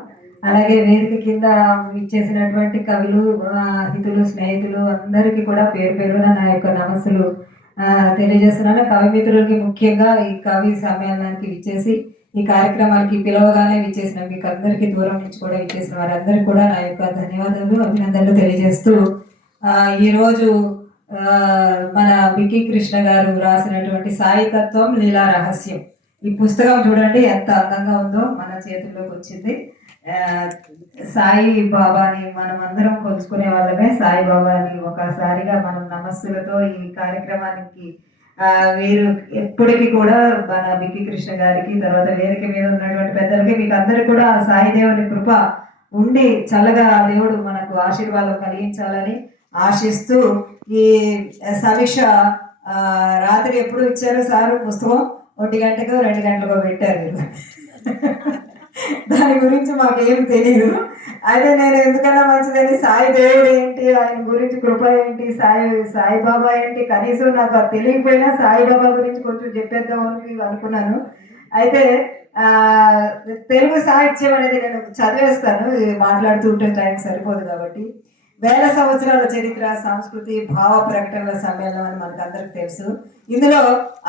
అలాగే వేదిక కింద ఇచ్చేసినటువంటి కవులు, హితులు, స్నేహితులు అందరికీ కూడా పేరు పేరున నా యొక్క నమస్సులు తెలియజేస్తున్నాను. కవి మిత్రులకి ముఖ్యంగా ఈ కవి సమ్మేళనానికి విచ్చేసి ఈ కార్యక్రమానికి పిలవగానే విచ్చేసిన మీకు అందరికీ దూరం నుంచి కూడా విచ్చేసిన వారందరికీ కూడా నా యొక్క ధన్యవాదాలు, అభినందనలు తెలియజేస్తూ ఈరోజు మన బికి కృష్ణ గారు రాసినటువంటి సాయితత్వం లీలా రహస్యం ఈ పుస్తకం చూడండి ఎంత అందంగా ఉందో. మన చేతుల్లోకి వచ్చింది. సాయి బాబాని మనం అందరం కొలుచుకునే వాళ్ళమే. సాయి బాబాని ఒకసారిగా మనం నమస్సులతో ఈ కార్యక్రమానికి వీరు ఎప్పటికీ కూడా మన బికి కృష్ణ గారికి, తర్వాత వేదిక మీద ఉన్నటువంటి పెద్దలకి, మీకు అందరికీ కూడా సాయి దేవుని కృప ఉండి చల్లగా దేవుడు మనకు ఆశీర్వాదం కలిగించాలని ఆశిస్తూ ఈ సమీక్ష రాత్రి ఎప్పుడు ఇచ్చారు సారు పుస్తకం? 1 గంటకో 2 గంటలకో పెట్టారు మీరు. దాని గురించి మాకేం తెలియదు. అయితే నేను ఎందుకన్నా మంచిదని సాయి దేవుడు ఏంటి, ఆయన గురించి కృప ఏంటి, సాయిబాబా ఏంటి, కనీసం నాకు అది తెలియకపోయినా సాయిబాబా గురించి కొంచెం చెప్పేద్దామని అనుకున్నాను. అయితే తెలుగు సాహిత్యం అనేది నేను చదివేస్తాను, మాట్లాడుతూ ఉంటే టైం సరిపోదు కాబట్టి. 1000 సంవత్సరాల చరిత్ర, సంస్కృతి, భావ ప్రకటనల సమ్మేళనం అని మనకు అందరికి తెలుసు. ఇందులో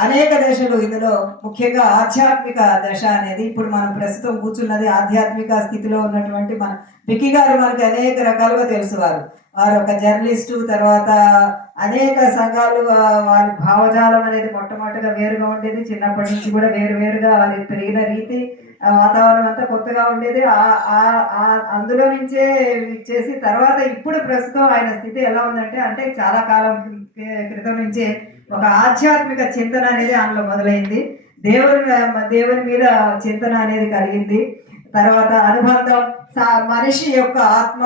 అనేక దశలు, ఇందులో ముఖ్యంగా ఆధ్యాత్మిక దశ అనేది ఇప్పుడు మనం ప్రస్తుతం కూర్చున్నది ఆధ్యాత్మిక స్థితిలో ఉన్నటువంటి మన బికి గారు మనకి అనేక రకాలుగా తెలుసు. వారు ఒక జర్నలిస్టు, తర్వాత అనేక సంఘాలు వారి భావజాలం అనేది మొట్టమొదటిగా వేరుగా ఉండేది. చిన్నప్పటి నుంచి కూడా వేరుగా వారి పెరిగిన రీతి, వాతావరణం అంతా కొత్తగా ఉండేది. అందులో నుంచే ఇచ్చేసి తర్వాత ఇప్పుడు ప్రస్తుతం ఆయన స్థితి ఎలా ఉందంటే, అంటే చాలా కాలం క్రితం నుంచే ఒక ఆధ్యాత్మిక చింతన అనేది అందులో మొదలైంది. దేవుని మీద చింతన అనేది కలిగింది. తర్వాత అనుబంధం, మనిషి యొక్క ఆత్మ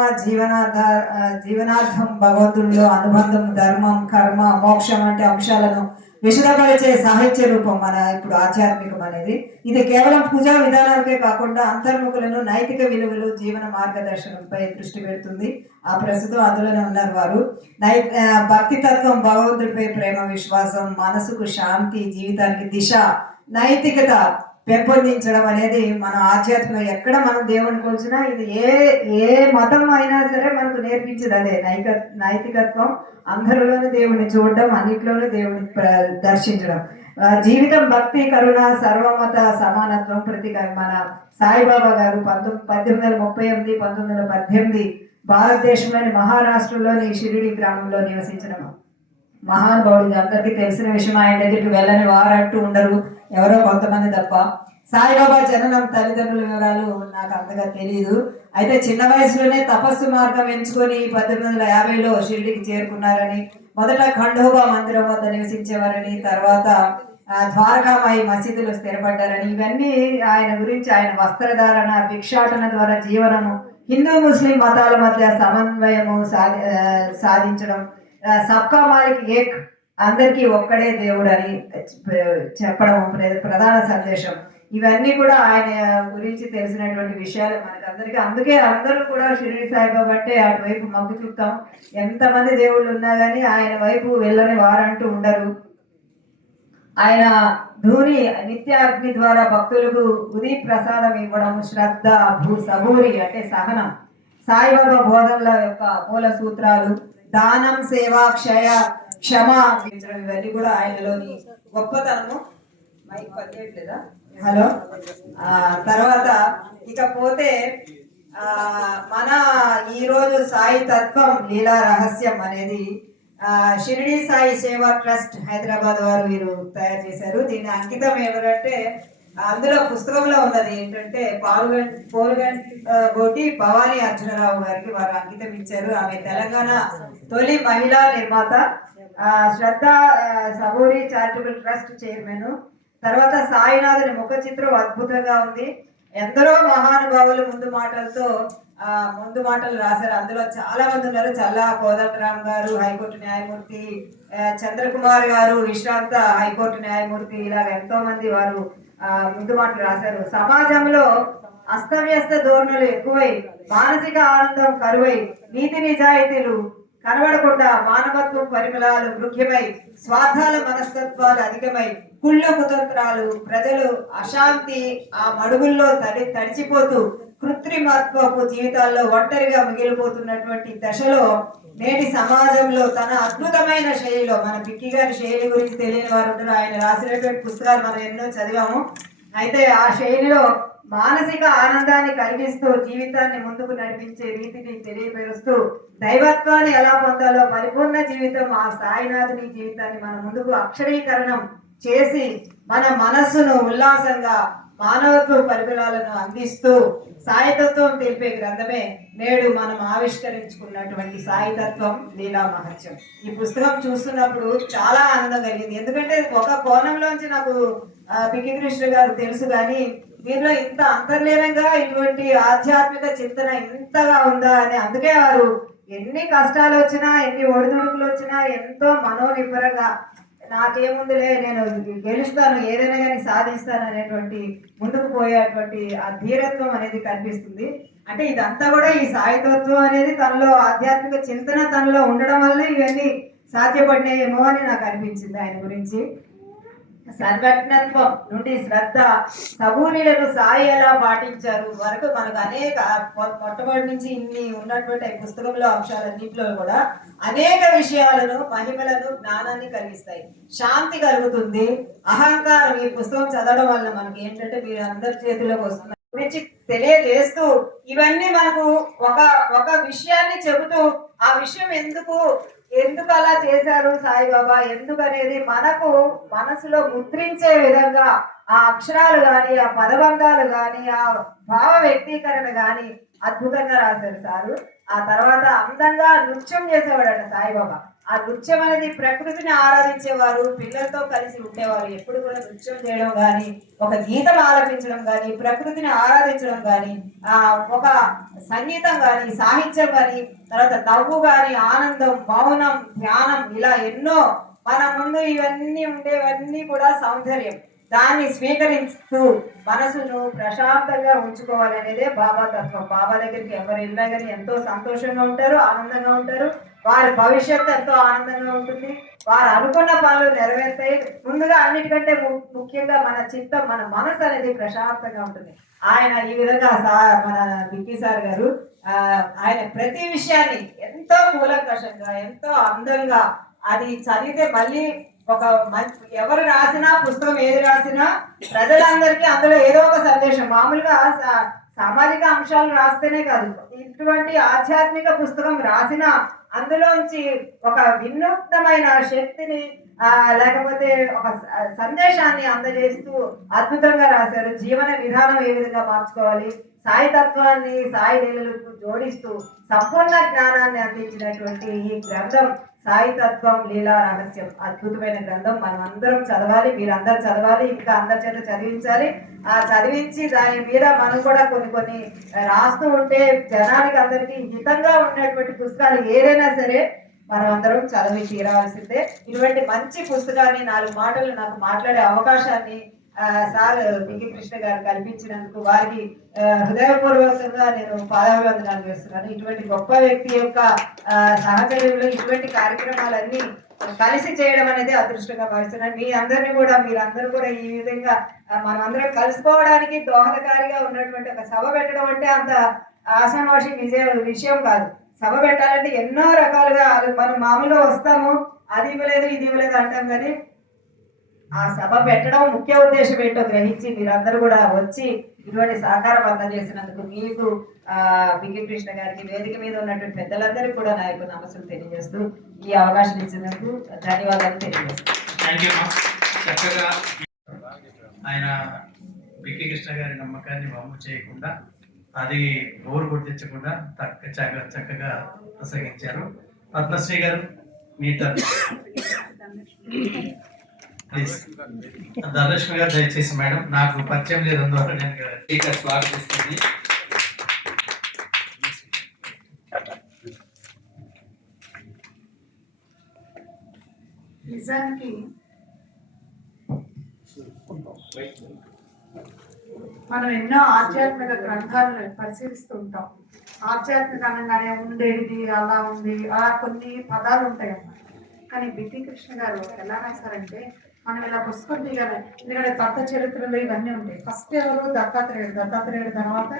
జీవనార్థం భగవంతుడిలో అనుబంధం, ధర్మం, కర్మ, మోక్షం వంటి అంశాలను విశదపరిచే సాహిత్య రూపం మన ఇప్పుడు ఆధ్యాత్మికం అనేది. ఇది కేవలం పూజా విధానాలకే కాకుండా అంతర్ముఖులను, నైతిక విలువలు, జీవన మార్గదర్శనంపై దృష్టి పెడుతుంది. ఆ ప్రస్తుతం అందులోనే ఉన్నారు వారు. భక్తి తత్వం, భగవంతుడిపై ప్రేమ, విశ్వాసం, మనసుకు శాంతి, జీవితానికి దిశ, నైతికత పెంపొందించడం అనేది మన ఆధ్యాత్మిక. ఎక్కడ మనం దేవుని కొలిచినా ఇది ఏ మతం అయినా సరే మనకు నేర్పించేది అదే నైతికత్వం. అందరిలోనూ దేవుని చూడడం, అన్నిట్లోనూ దేవుని దర్శించడం, జీవితం, భక్తి, కరుణ, సర్వమత సమానత్వం ప్రతీక. మన సాయిబాబా గారు 1838, 1918 భారతదేశంలోని మహారాష్ట్రలోని షిరిడి గ్రామంలో నివసించిన మహానుభావుడు. అందరికీ తెలిసిన విషయం. ఆయన దగ్గరికి వెళ్ళని వారంటూ ఉండరు, ఎవరో కొంతమంది తప్ప. సాయిబాబా జననం, తల్లిదండ్రుల వివరాలు నాకు అంతగా తెలియదు. అయితే చిన్న వయసులోనే తపస్సు మార్గం ఎంచుకొని 1850లో షిరిడికి చేరుకున్నారని, మొదట ఖండోబా మందిరం వద్ద నివసించేవారని, తర్వాత ద్వారకామాయి మసీదులో స్థిరపడ్డారని, ఇవన్నీ ఆయన గురించి. ఆయన వస్త్రధారణ, భిక్షాటన ద్వారా జీవనము, హిందూ ముస్లిం మతాల మధ్య సమన్వయము సాధించడం, సబ్కా మాలిక్ ఏక్, అందరికీ ఒక్కడే దేవుడు అని చెప్పడం ప్రధాన సందేశం. ఇవన్నీ కూడా ఆయన గురించి తెలిసినటువంటి విషయాలు మనకందరికీ. అందుకే అందరూ కూడా షిరిడి సాయిబాబా అంటే అటువైపు మొగ్గు చూపుతాం. ఎంతమంది దేవుళ్ళు ఉన్నా కానీ ఆయన వైపు వెళ్ళని వారంటూ ఉండరు. ఆయన ధూని నిత్య అగ్ని ద్వారా భక్తులకు ఉదయ ప్రసాదం ఇవ్వడం, శ్రద్ధ, సబూరి అంటే సహనం, సాయిబాబా బోధనల యొక్క మూల సూత్రాలు, దానం, సేవ, క్షమ ఇవన్నీ కూడా ఆయనలోని గొప్పతనము. మైక్ పనిచేయట్లేదా? హలో. తర్వాత ఇకపోతే మన ఈరోజు సాయి తత్వం లీలా రహస్యం అనేది షిరిడి సాయి సేవా ట్రస్ట్ హైదరాబాద్ వారు వీరు తయారు చేశారు. దీని అంకితం ఎవరంటే అందులో పుస్తకంలో ఉన్నది ఏంటంటే పోరుగంటి భవానీ అర్జునరావు గారికి వారు అంకితం ఇచ్చారు. ఆమె తెలంగాణ తొలి మహిళా నిర్మాత, శ్రద్ధ సబూరి చారిటబుల్ ట్రస్ట్ చైర్మన్. తర్వాత సాయినాథుని ముఖ చిత్రం అద్భుతంగా ఉంది. ఎందరో మహానుభావులు ముందు మాటలు రాశారు. అందులో చాలా మంది ఉన్నారు. చల్లా కోదండరామ్ గారు హైకోర్టు న్యాయమూర్తి, చంద్రకుమార్ గారు విశ్రాంత హైకోర్టు న్యాయమూర్తి, ఇలాగ ఎంతో మంది వారు ముందు మాటలు రాశారు. సమాజంలో అస్తవ్యస్త ధోరణులు ఎక్కువై, మానసిక ఆనందం కరువై, నీతి నిజాయితీలు కనబడకుండా మానవత్వం పరిమళాలు ముఖ్యమై, స్వార్థాల మనస్తత్వాలు అధికమై, కుళ్ళు కుతంత్రాలు, ప్రజలు అశాంతి ఆ మడుగుల్లో తడిచిపోతూ కృత్రిమత్వపు జీవితాల్లో ఒంటరిగా మిగిలిపోతున్నటువంటి దశలో నేటి సమాజంలో తన అద్భుతమైన శైలిలో, మన పిక్కి గారి శైలి గురించి తెలియని వారు ఉంటారు. ఆయన రాసినటువంటి పుస్తకాలు మనం ఎన్నో చదివాము. అయితే ఆ శైలిలో మానసిక ఆనందాన్ని కలిగిస్తూ జీవితాన్ని ముందుకు నడిపించే రీతిని తెలియపరుస్తూ దైవత్వాన్ని ఎలా పొందాలో పరిపూర్ణ జీవితం ఆ సాయినాథుని జీవితాన్ని మన ముందుకు అక్షరీకరణం చేసి మన మనస్సును ఉల్లాసంగా మానవత్వ పరికరాలను అందిస్తూ సాయితత్వం తెలిపే గ్రంథమే నేడు మనం ఆవిష్కరించుకున్నటువంటి సాయితత్వం లీలా మహత్యం. ఈ పుస్తకం చూస్తున్నప్పుడు చాలా ఆనందం కలిగింది. ఎందుకంటే ఒక కోణంలోంచి నాకు పికి కృష్ణ గారు తెలుసు, కానీ దీనిలో ఇంత అంతర్లీనంగా ఇటువంటి ఆధ్యాత్మిక చింతన ఇంతగా ఉందా అని. అందుకే వారు ఎన్ని కష్టాలు వచ్చినా, ఎన్ని ఒడిదుడుకులు వచ్చినా ఎంతో మనోనిబ్బరంగా నాకేముందులే నేను గెలుస్తాను, ఏదైనా కానీ సాధిస్తాను అనేటువంటి ముందుకు పోయేటువంటి ఆ ధీరత్వం అనేది కనిపిస్తుంది. అంటే ఇదంతా కూడా ఈ సాయితత్వం అనేది తనలో ఆధ్యాత్మిక చింతన తనలో ఉండడం వల్ల ఇవన్నీ సాధ్యపడినాయేమో అని నాకు అనిపించింది. ఆయన గురించి సర్వజ్ఞత్వం నుండి శ్రద్ధ, సబూరీలను సాయి ఎలా పాటించారు వరకు మనకు అనేక మొట్టమొదటి నుంచి ఇన్ని ఉన్నటువంటి పుస్తకంలో అంశాలన్నింటిలో కూడా అనేక విషయాలను, మహిమలను, జ్ఞానాన్ని కలిగిస్తాయి. శాంతి కలుగుతుంది. అహంకారం ఈ పుస్తకం చదవడం వల్ల మనకి ఏంటంటే మీరు అందరి చేతిలోకి వస్తున్న గురించి తెలియజేస్తూ ఇవన్నీ మనకు ఒక విషయాన్ని చెబుతూ ఆ విషయం ఎందుకు అలా చేశారు సాయిబాబా ఎందుకు అనేది మనకు మనసులో ముద్రించే విధంగా ఆ అక్షరాలు గాని, ఆ పదబంధాలు గాని, ఆ భావ వ్యక్తీకరణ గాని అద్భుతంగా రాశారు సారు. ఆ తర్వాత అందంగా నృత్యం చేసేవాడట సాయిబాబా. ఆ నృత్యం అనేది ప్రకృతిని ఆరాధించేవారు, పిల్లలతో కలిసి ఉండేవారు. ఎప్పుడు కూడా నృత్యం చేయడం కానీ, ఒక గీతం ఆలపించడం కానీ, ప్రకృతిని ఆరాధించడం కానీ, ఒక సంగీతం కానీ, సాహిత్యం కానీ, తర్వాత నవ్వు కానీ, ఆనందం, మౌనం, ధ్యానం, ఇలా ఎన్నో మన ముందు ఇవన్నీ ఉండేవన్నీ కూడా సౌందర్యం. దాన్ని స్వీకరిస్తూ మనసును ప్రశాంతంగా ఉంచుకోవాలనేదే బాబా తత్వం. బాబా దగ్గరికి ఎవరు వెళ్ళినా కానీ ఎంతో సంతోషంగా ఉంటారు, ఆనందంగా ఉంటారు. వారి భవిష్యత్తు ఎంతో ఆనందంగా ఉంటుంది. వారు అనుకున్న పనులు నెరవేర్తాయి. ముందుగా అన్నిటికంటే ముఖ్యంగా మన చిత్తం, మన మనసు అనేది ప్రశాంతంగా ఉంటుంది. ఆయన ఈ విధంగా మన విక్కీ సార్ గారు ఆయన ప్రతి విషయాన్ని ఎంతో కూలంకషంగా, ఎంతో అందంగా, అది చదివితే మళ్ళీ ఒక ఎవరు రాసినా పుస్తకం ఏది రాసినా ప్రజలందరికీ అందులో ఏదో ఒక సందేశం. మామూలుగా సామాజిక అంశాలు రాస్తేనే కాదు, ఇటువంటి ఆధ్యాత్మిక పుస్తకం రాసినా అందులోంచి ఒక వినూత్నమైన శక్తిని లేకపోతే ఒక సందేశాన్ని అందజేస్తూ అద్భుతంగా రాశారు. జీవన విధానం ఏ విధంగా మార్చుకోవాలి, సాయి తత్వాన్ని సాయి లీలలకు జోడిస్తూ సంపూర్ణ జ్ఞానాన్ని అందించినటువంటి ఈ గ్రంథం సాయి తత్వం లీలా రహస్యం అద్భుతమైన గ్రంథం. మనం అందరం చదవాలి, మీరందరూ చదవాలి, ఇంకా అందరి చేత చదివించాలి. ఆ చదివించి దాని మీద మనం కూడా కొన్ని రాస్తూ ఉంటే జనానికి అందరికీ హితంగా ఉన్నటువంటి పుస్తకాలు ఏదైనా సరే మనం అందరం చదివి తీరవలసిందే. ఇటువంటి మంచి పుస్తకాన్ని 4 మాటలు నాకు మాట్లాడే అవకాశాన్ని సార్ పికి కృష్ణ గారు కల్పించినందుకు వారికి హృదయపూర్వకంగా నేను పాదాభివందనాలు చేస్తున్నాను. ఇటువంటి గొప్ప వ్యక్తి యొక్క సహచర్యంలో ఇటువంటి కార్యక్రమాలన్నీ కలిసి చేయడం అనేది అదృష్టంగా భావిస్తున్నాను. మీ అందరినీ కూడా మీరందరూ కూడా ఈ విధంగా మనమందరం కలుసుకోవడానికి దోహదకారిగా ఉన్నటువంటి ఒక సభ పెట్టడం అంటే అంత ఆశామాషి విషయం కాదు. సభ పెట్టాలంటే ఎన్నో రకాలుగా మనం మామూలుగా వస్తాము, అది ఇవ్వలేదు ఇది ఇవ్వలేదు అంటాం, కానీ ఆ సభ పెట్టడం ముఖ్య ఉద్దేశం ఏంటో గ్రహించి మీరందరూ కూడా వచ్చి ఇటువంటి సహకారం అందజేసినందుకు మీకు పికి కృష్ణ గారికి, వేదిక మీద ఉన్నటువంటి పెద్దలందరికీ కూడా నా యొక్క నమస్సులు తెలియజేస్తూ ఈ అవకాశం ఇచ్చినందుకు ధన్యవాదాలు తెలియజేస్తాను. చక్కగా ఆయన పికి కృష్ణ గారి నమ్మకాన్ని వమ్ము చేయకుండా, అది బోరు కొట్టించకుండా చక్కగా ప్రసంగించారు. పద్మశ్రీ గారు మీ ప్లీజ్. ధనలక్ష్మి గారు దయచేసి మేడం, నాకు పరిచయం లేదు అందువల్ల నేను స్పీకర్ స్వాగతిస్తుంది. నిజానికి మనం ఎన్నో ఆధ్యాత్మిక గ్రంథాలను పరిశీలిస్తూ ఉంటాం. ఆధ్యాత్మిక అనగానే ఉండేది అలా ఉంది, అలా కొన్ని పదాలు ఉంటాయి అన్నమాట. కానీ బిటి కృష్ణ గారు ఎలా రాశారంటే, మనం ఇలా పుస్తకం తీయాలి, ఎందుకంటే దత్త చరిత్రలు ఇవన్నీ ఉంటాయి. ఫస్ట్ ఎవరు దత్తాత్రేయుడు తర్వాత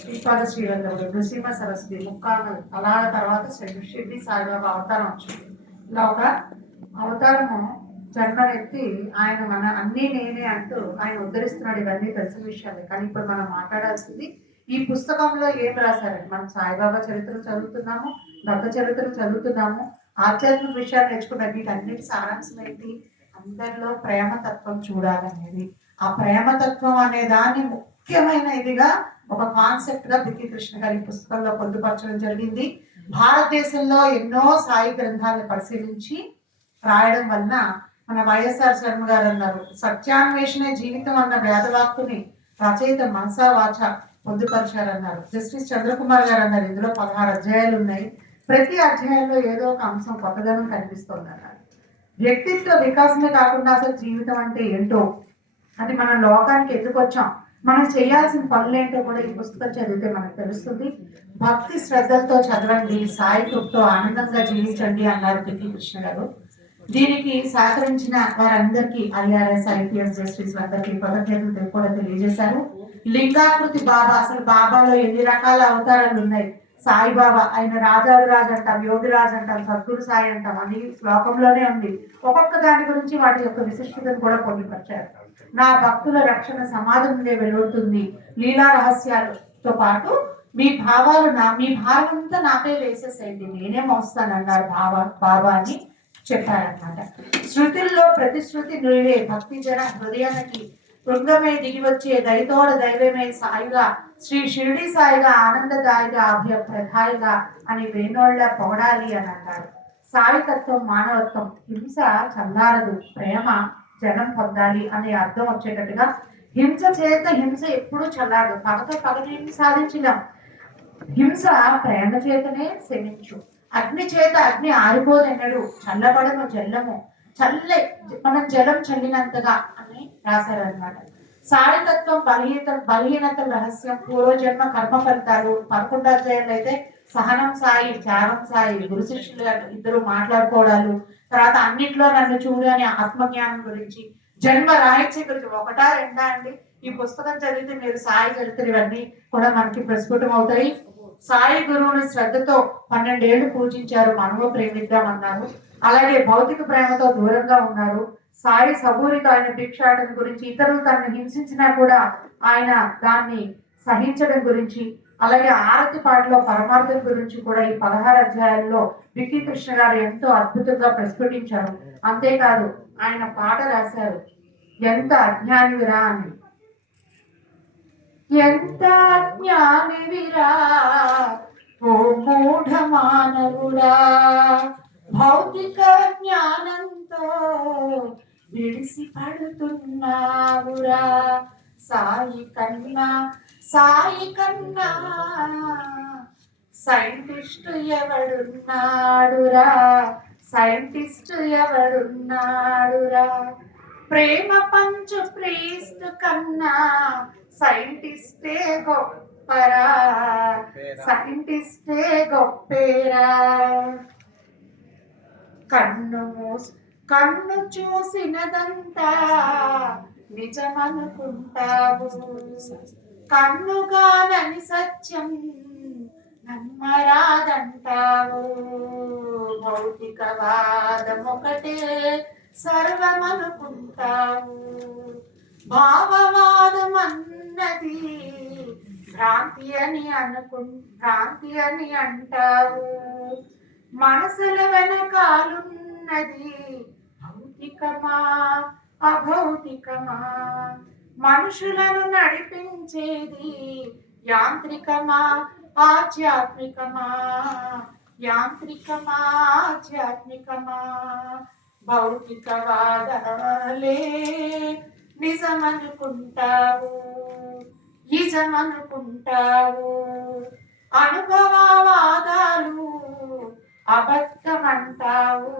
శ్రీపాద శ్రీరంగడు, నృసింహ సరస్వతి, ముక్కామలు, అలా తర్వాత షిర్డీ సాయిబాబా అవతారం వచ్చింది. ఇలా ఒక అవతారము జన్మనెత్తి ఆయన మన అన్నీ నేనే అంటూ ఆయన ఉద్ధరిస్తున్నాడు. ఇవన్నీ తెలిసిన విషయాలే. కానీ ఇప్పుడు మనం మాట్లాడాల్సింది ఈ పుస్తకంలో ఏం రాశారండి. మనం సాయిబాబా చరిత్రలు చదువుతున్నాము, దత్త చరిత్రలు చదువుతున్నాము, ఆధ్యాత్మిక విషయాలు నేర్చుకున్న వీటన్నిటి సారాంశం ఏంటి? అందరిలో ప్రేమతత్వం చూడాలనేది. ఆ ప్రేమతత్వం అనే దాన్ని ముఖ్యమైన ఇదిగా ఒక కాన్సెప్ట్ గా బికి కృష్ణ గారి పుస్తకంలో పొందుపరచడం జరిగింది. భారతదేశంలో ఎన్నో సాయి గ్రంథాలను పరిశీలించి రాయడం వలన మన వైఎస్ఆర్ శర్మ గారు అన్నారు, సత్యాన్వేషణ జీవితం అన్న వేదవాక్కుని రచయిత మనసా వాచ పొందుపరిచారన్నారు. జస్టిస్ చంద్రకుమార్ గారు అన్నారు, ఇందులో 16 అధ్యాయాలు ఉన్నాయి, ప్రతి అధ్యాయంలో ఏదో ఒక అంశం కొత్తదనం కనిపిస్తుంది అన్నారు. వ్యక్తిత్వ వికాసమే కాకుండా అసలు జీవితం అంటే ఏంటో, అది మన లోకానికి ఎందుకు వచ్చాం, మనం చేయాల్సిన పనులేంటో కూడా ఈ పుస్తకం చదివితే మనకు తెలుస్తుంది. భక్తి శ్రద్ధలతో చదవండి, సాయి కృపతో ఆనందంగా జీవించండి అన్నారు పికి కృష్ణ గారు. దీనికి సహకరించిన వారందరికీ ఐఆర్ఎస్ ఐపీఎస్ జస్టిస్ అందరికీ కృతజ్ఞతలు కూడా తెలియజేశారు. లింగాకృతి బాబా, అసలు బాబాలో ఎన్ని రకాల అవతారాలు ఉన్నాయి. సాయిబాబా ఆయన రాజాదిరాజు అంటాం, యోగిరాజు అంటాం, సద్గురు సాయి అంటాం, అని శ్లోకంలోనే ఉంది. ఒక్కొక్క దాని గురించి వాటి యొక్క విశిష్టతను కూడా పొందుపరిచారు. నా భక్తుల రక్షణ సమాజం నుండే వెలువడుతుంది, లీలా రహస్యాలతో పాటు మీ భావాలు మీ భారమంతా నాపై వేసేసేయండి, నేనే మోస్తానన్నారు బాబా అని చెప్పారన్నమాట. శృతుల్లో ప్రతి శృతి నువ్వే, భక్తి జన హృదయానికి శృంగమై దిగి వచ్చే దయతోడ దైవమే సాయిగా, శ్రీ షిరిడి సాయిగా, ఆనందదాయిగా, అభ్యప్రదాయిగా అని వేణోళ్ళ పొగడాలి అని అన్నారు. సాయి తత్వం మానవత్వం, హింస చల్లారదు, ప్రేమ జనం పొందాలి అనే అర్థం వచ్చేటట్టుగా, హింస చేత హింస ఎప్పుడూ చల్లారదు, పగతో పగని సాధించలేం, హింస ప్రేమ చేతనే శమించు, అగ్ని చేత అగ్ని ఆరిపోదెన్నడు, చల్లబడము జల్లము మనం జలం చల్లినంతగా అని రాశారనమాట. సాయి తత్వం బలహీనతల రహస్యం, పూర్వజన్మ కర్మ ఫలితాలు. 11 అధ్యాయులు అయితే సహనం సాయి, త్యాగం సాయి, గురు శిష్యులు ఇద్దరు మాట్లాడుకోవడాలు, తర్వాత అన్నిట్లో నన్ను చూడు అనే ఆత్మజ్ఞానం గురించి, జన్మ రాహిత్య గురించి. 1, 2 అండి. ఈ పుస్తకం చదివితే మీరు సాయి చరిత్ర ఇవన్నీ కూడా మనకి ప్రస్ఫుటం అవుతాయి. సాయి గురువుని శ్రద్ధతో 12 ఏళ్లు పూజించారు, మనము ప్రేమిద్దామన్నారు. అలాగే భౌతిక ప్రేమతో దూరంగా ఉన్నారు. సాయి సబూరితో ఆయన భిక్షాటన గురించి, ఇతరులు తనను హింసించినా కూడా ఆయన దాన్ని సహించడం గురించి, అలాగే ఆరతి పాటలో పరమార్థం గురించి కూడా ఈ 16 అధ్యాయాల్లో పికి కృష్ణ గారు ఎంతో అద్భుతంగా ప్రస్ఫుటించారు. అంతేకాదు ఆయన పాట రాశారు, ఎంత అజ్ఞానివిరా అని. ఎంత అజ్ఞానివిరా ఓ మూఢ మానవుడా, భౌతిక జ్ఞానంతో విడిసి పడుతున్నావురా, సాయి కన్నా సైంటిస్టు ఎవడున్నాడురా, సైంటిస్ట్ ఎవరున్నాడురా, ప్రేమ పంచు ప్రీస్ట్ కన్నా సైంటిస్టే గొప్పరా, సైంటిస్టే గొప్పేరా. కన్ను చూసినదంతా నిజమనుకుంటావు, కన్నుగానని సత్యం నమ్మరాదంటావు. భౌతికవాదం ఒకటే సర్వమనుకుంటావు, భావవాదం అన్నది భ్రాంతి అని అంటావు. మనసుల వెనకాలున్నది భౌతికమా అభౌతికమా, మనుషులను నడిపించేది యాంత్రికమా ఆధ్యాత్మికమా, యాంత్రికమా ఆధ్యాత్మికమా. భౌతికవాదాలే నిజమనుకుంటావు, నిజమనుకుంటావు. అనుభవవాదాలు అబద్ధమంటావు,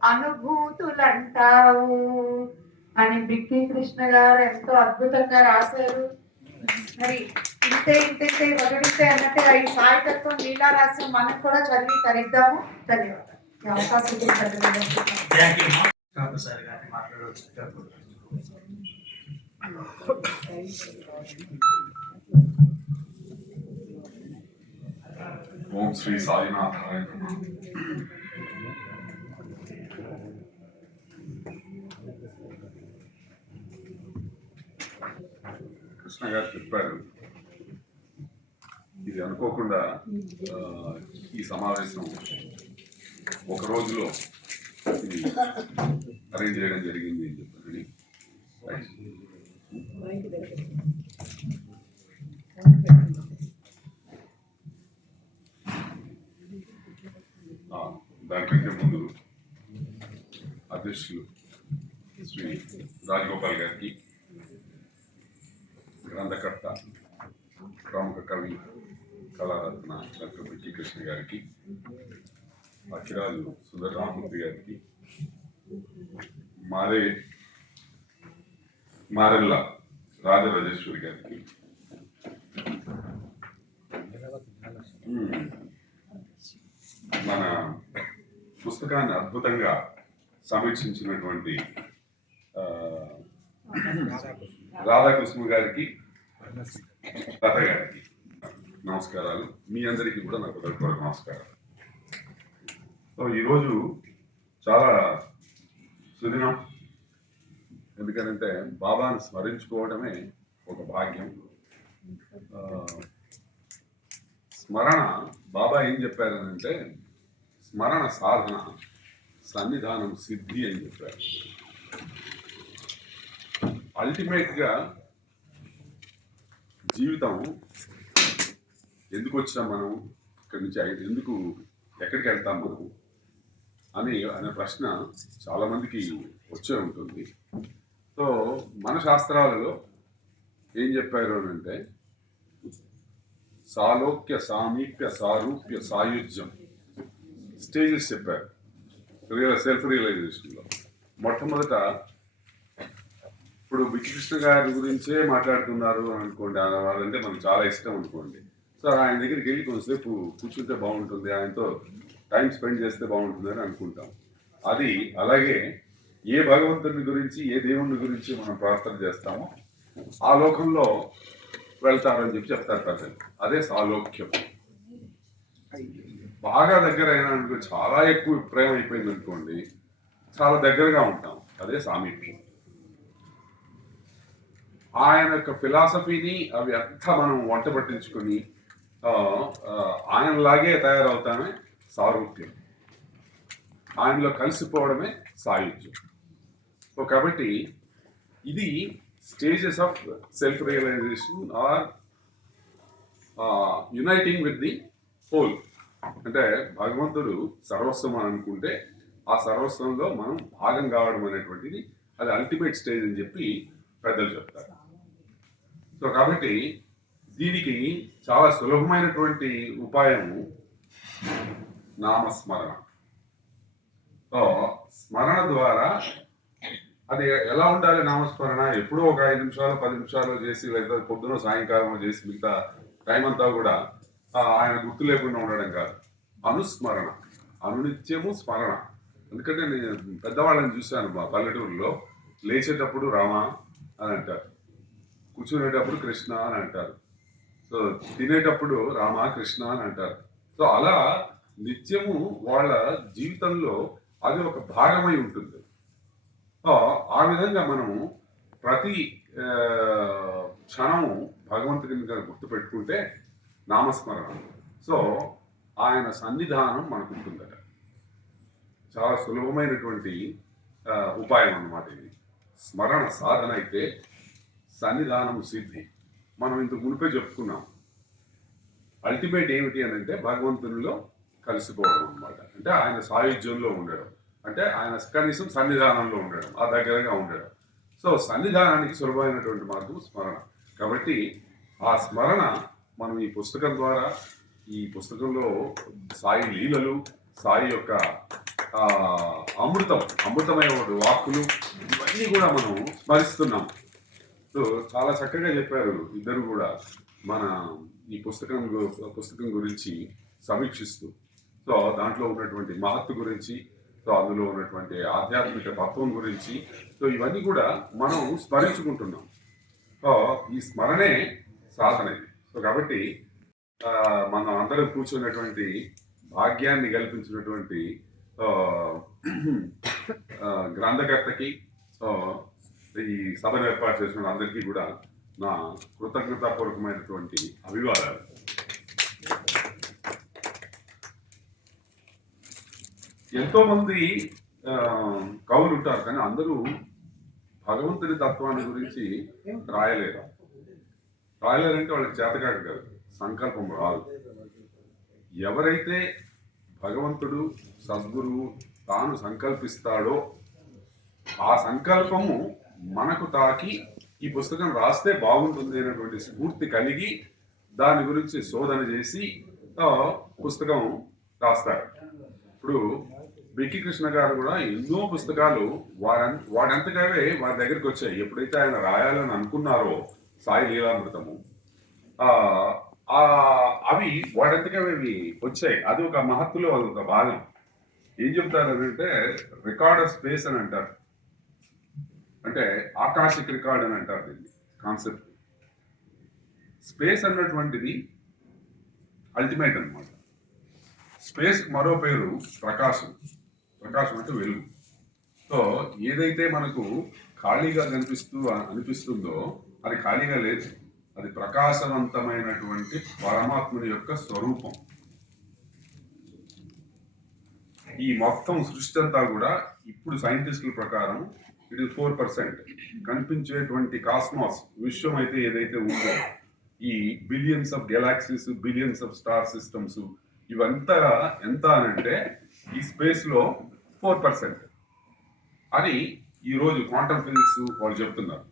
అనుభూతులంటావు అని బిక్కి కృష్ణ గారు ఎంతో అద్భుతంగా రాశారు. మరి ఇంతే ఒకటింతే అన్నట్టు ఈ సాహిత్యత్వం నీలా రాసి మనకు కూడా చదివి తరిద్దాము. ధన్యవాదాలు. ఈ అవకాశం సార్ గారిని మాట్లాడవచ్చు. ఓం శ్రీ సాయినాథాయ నమః. కృష్ణ గారు చెప్పారు, ఇది అనుకోకుండా ఈ సమావేశం ఒక రోజులో ఇది అరేంజ్ చేయడం జరిగింది అని చెప్పారని. దానికంటే ముందు అధ్యక్షులు శ్రీ రాజగోపాల్ గారికి, గ్రంథకర్త ప్రముఖ కవి కళారత్న డాక్టర్ బిక్కి కృష్ణ గారికి, అఖిరాజు సుందర రామమూర్తి గారికి, మారెల్ల రాజరాజేశ్వరి గారికి, మన పుస్తకాన్ని అద్భుతంగా సమీక్షించినటువంటి రాధాకృష్ణ గారికి, లత గారికి నమస్కారాలు. మీ అందరికీ కూడా నాకు హృదయపూర్వక నమస్కారాలు. సో ఈరోజు చాలా సుదినం. ఎందుకంటే బాబాను స్మరించుకోవడమే ఒక భాగ్యం. స్మరణ, బాబా ఏం చెప్పారనంటే స్మరణ సాధన సన్నిధానం సిద్ధి అని చెప్పారు. అల్టిమేట్గా జీవితం ఎందుకు వచ్చాం మనం, ఇక్కడి నుంచి ఎందుకు ఎక్కడికి వెళ్తాం మనం అనే ప్రశ్న చాలామందికి వచ్చే ఉంటుంది. సో మన శాస్త్రాలలో ఏం చెప్పారు అని అంటే సాలోక్య, సామీప్య, సారూప్య, సాయుజ్యం స్టేజెస్ చెప్పారు సెల్ఫ్ రియలైజేషన్లో. మొట్టమొదట ఇప్పుడు బిక్కి కృష్ణ గారి గురించే మాట్లాడుతున్నారు అని అనుకోండి, వాళ్ళంటే మనకు చాలా ఇష్టం అనుకోండి. సో ఆయన దగ్గరికి వెళ్ళి కొంతసేపు కూర్చుంటే బాగుంటుంది, ఆయనతో టైం స్పెండ్ చేస్తే బాగుంటుంది అని అనుకుంటాం. అది అలాగే ఏ భగవంతుని గురించి, ఏ దేవుని గురించి మనం ప్రార్థన చేస్తామో ఆ లోకంలో వెళ్తారని చెప్పి చెప్తారు ప్రజలు. అదే సాలోక్యం. బాగా దగ్గర అయినా చాలా ఎక్కువ ప్రేమ అయిపోయింది అనుకోండి, చాలా దగ్గరగా ఉంటాం. అదే సామీప్యం. ఆయన యొక్క ఫిలాసఫీని అవి అంతా మనం వంట పట్టించుకొని ఆయనలాగే తయారవుతామే సారూప్యం. ఆయనలో కలిసిపోవడమే సాయుధ్యం. సో కాబట్టి ఇది stages of self realization are uniting with the whole. అంటే భగవంతుడు సర్వస్వం అని అనుకుంటే ఆ సర్వస్వంలో మనం భాగం కావడం అనేటువంటిది అది అల్టిమేట్ స్టేజ్ అని చెప్పి పెద్దలు చెప్తారు. సో కాబట్టి దీనికి చాలా సులభమైనటువంటి ఉపాయము నామస్మరణ. సో స్మరణ ద్వారా అది ఎలా ఉండాలి నామస్మరణ? ఎప్పుడో ఒక 5 నిమిషాలు 10 నిమిషాలు చేసి, లేదా పొద్దున సాయంకాలం చేసి మిగతా టైం అంతా కూడా ఆయన గుర్తు లేకుండా ఉండడం కాదు. అనుస్మరణ, అనునిత్యము స్మరణ. ఎందుకంటే నేను పెద్దవాళ్ళని చూశాను మా పల్లెటూరులో. లేచేటప్పుడు రామ అని అంటారు, కూర్చునేటప్పుడు కృష్ణ అని అంటారు, సో తినేటప్పుడు రామ కృష్ణ అని అంటారు. సో అలా నిత్యము వాళ్ళ జీవితంలో అది ఒక భాగమై ఉంటుంది. సో ఆ విధంగా మనము ప్రతి క్షణము భగవంతుడిని కనుక గుర్తుపెట్టుకుంటే నామస్మరణ, సో ఆయన సన్నిధానం మనకు ఉంటుందట. చాలా సులభమైనటువంటి ఉపాయం అన్నమాట ఇది. స్మరణ సాధన అయితే సన్నిధానం సిద్ధి. మనం ఇంతకు మునిపే చెప్పుకున్నాం. అల్టిమేట్ ఏమిటి అని అంటే భగవంతునిలో కలిసిపోవడం అన్నమాట. అంటే ఆయన సాయుధ్యంలో ఉండడం, అంటే ఆయన కనీసం సన్నిధానంలో ఉండడం, ఆ దగ్గరగా ఉండడం. సో సన్నిధానానికి సులభమైనటువంటి మార్గం స్మరణ. కాబట్టి ఆ స్మరణ మనం ఈ పుస్తకం ద్వారా, ఈ పుస్తకంలో సాయి లీలలు, సాయి యొక్క అమృతమైన వాక్కులు, ఇవన్నీ కూడా మనం స్మరిస్తున్నాం. సో చాలా చక్కగా చెప్పారు ఇద్దరు కూడా మన ఈ పుస్తకం గురించి సమీక్షిస్తూ. సో దాంట్లో ఉన్నటువంటి మహత్తు గురించి, సో అందులో ఉన్నటువంటి ఆధ్యాత్మిక తత్వం గురించి, సో ఇవన్నీ కూడా మనం స్మరించుకుంటున్నాం. సో ఈ స్మరణే సాధన ఇది. సో కాబట్టి మనం అందరం కూర్చున్నటువంటి భాగ్యాన్ని కల్పించినటువంటి గ్రంథకర్తకి, సో ఈ సభను ఏర్పాటు చేసిన అందరికీ కూడా నా కృతజ్ఞతాపూర్వకమైనటువంటి అభివాదాలు. ఎంతో మంది కవులు ఉంటారు, కానీ అందరూ భగవంతుని తత్వాన్ని గురించి రాయలేరంటే వాళ్ళకి చేతకాక కాదు, సంకల్పం రాదు. ఎవరైతే భగవంతుడు సద్గురువు తాను సంకల్పిస్తాడో ఆ సంకల్పము మనకు తాకి ఈ పుస్తకం రాస్తే బాగుంటుంది అనేటువంటి స్ఫూర్తి కలిగి దాని గురించి శోధన చేసి పుస్తకం రాస్తారు. ఇప్పుడు బిక్కి కృష్ణ గారు కూడా ఎన్నో పుస్తకాలు వాడంతగానే వారి దగ్గరికి వచ్చాయి. ఎప్పుడైతే ఆయన రాయాలని అనుకున్నారో సాయి లీలామృతము, అవి వాడంతగా అవి వచ్చాయి. అది ఒక మహత్తులో అది ఒక భాగం. ఏం చెప్తారు అంటే రికార్డ్ ఆఫ్ స్పేస్ అని అంటారు, అంటే ఆకాశిక్ రికార్డ్ అని అంటారు దీన్ని కాన్సెప్ట్. స్పేస్ అన్నటువంటిది అల్టిమేట్ అన్నమాట. స్పేస్ మరో పేరు ప్రకాశం. ప్రకాశం అంటే వెలుగు. సో ఏదైతే మనకు ఖాళీగా అనిపిస్తుందో అది ఖాళీగా లేదు, అది ప్రకాశవంతమైనటువంటి పరమాత్ముని యొక్క స్వరూపం. ఈ మొత్తం సృష్టి అంతా కూడా ఇప్పుడు సైంటిస్టుల ప్రకారం ఇది 4%. కనిపించేటువంటి కాస్మాస్ విశ్వం అయితే ఏదైతే ఉందో, ఈ billions of galaxies, billions of star systems, ఇవంతా ఎంత అని అంటే ఈ స్పేస్లో 4% అని ఈరోజు క్వాంటమ్ ఫిజిక్స్ వాళ్ళు చెప్తున్నారు.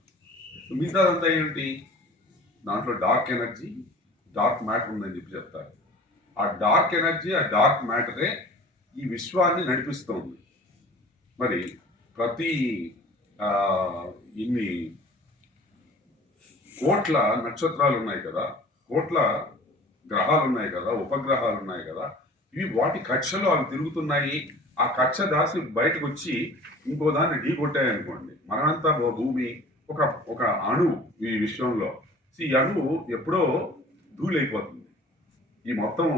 మిగతాదంతా ఏంటి? దాంట్లో డార్క్ ఎనర్జీ, డార్క్ మ్యాటర్ ఉందని చెప్పి చెప్తారు. ఆ డార్క్ ఎనర్జీ, ఆ డార్క్ మ్యాటరే ఈ విశ్వాన్ని నడిపిస్తోంది. మరి ప్రతి ఇన్ని కోట్ల నక్షత్రాలు ఉన్నాయి కదా, కోట్ల గ్రహాలు ఉన్నాయి కదా, ఉపగ్రహాలు ఉన్నాయి కదా, ఇవి వాటి కక్షలో అవి తిరుగుతున్నాయి. ఆ కక్ష దాసి బయటకు వచ్చి ఇంకో దాన్ని ఢీ కొట్టాయనుకోండి, మనంతా భూమి ఒక అణువు ఈ విశ్వంలో. ఈ అణువు ఎప్పుడో ధూళైపోతుంది. ఈ మొత్తం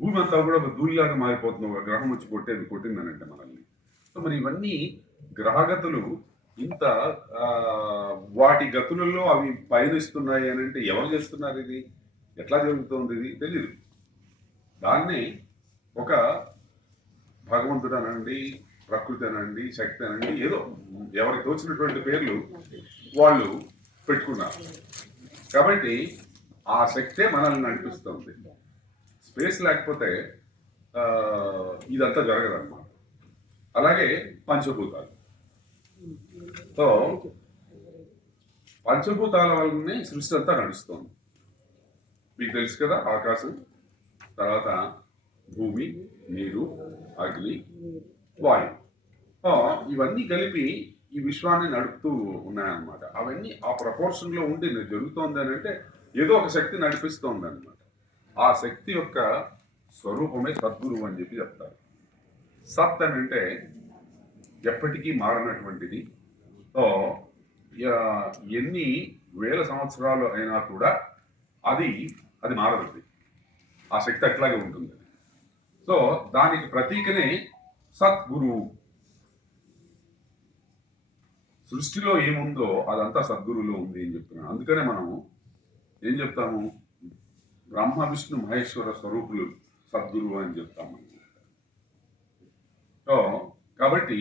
భూమి అంతా కూడా ఒక ధూళిలాగా మారిపోతుంది ఒక గ్రహం వచ్చి కొట్టిందనంటే మనల్ని. సో మరి ఇవన్నీ గ్రహగతులు ఇంత వాటి గతులలో అవి పయనిస్తున్నాయి అని అంటే ఎవరు చేస్తున్నారు? ఇది ఎట్లా జరుగుతుంది? ఇది తెలియదు. దాన్ని ఒక భగవంతుడు అనండి, ప్రకృతి అనండి, శక్తి అనండి, ఏదో ఎవరికి తోచినటువంటి పేర్లు వాళ్ళు పెట్టుకున్నారు. కాబట్టి ఆ శక్తే మనల్ని నడిపిస్తుంది. స్పేస్ లేకపోతే ఇదంతా జరగదన్నమాట. అలాగే పంచభూతాలు. సో పంచభూతాల వల్లనే సృష్టి అంతా నడుస్తుంది. మీకు తెలుసు కదా, ఆకాశం, తర్వాత భూమి, నీరు, అగ్ని, వాయు. సో ఇవన్నీ కలిపి ఈ విశ్వాన్ని నడుపుతూ ఉన్నాయన్నమాట. అవన్నీ ఆ ప్రపోర్షన్లో ఉండి జరుగుతోంది అని అంటే ఏదో ఒక శక్తి నడిపిస్తోంది అనమాట. ఆ శక్తి యొక్క స్వరూపమే సద్గురువు అని చెప్పి చెప్తారు. సత్ అని అంటే ఎప్పటికీ మారనటువంటిది. సో ఎన్ని వేల సంవత్సరాలు అయినా కూడా అది మారదు. ఆ శక్తి అట్లాగే ఉంటుంది. సో దానికి ప్రతీకనే సద్గురువు. సృష్టిలో ఏముందో అదంతా సద్గురువులో ఉంది అని చెప్తున్నాను. అందుకనే మనం ఏం చెప్తాము, బ్రహ్మ విష్ణు మహేశ్వర స్వరూపులు సద్గురువు అని చెప్తాము. సో కాబట్టి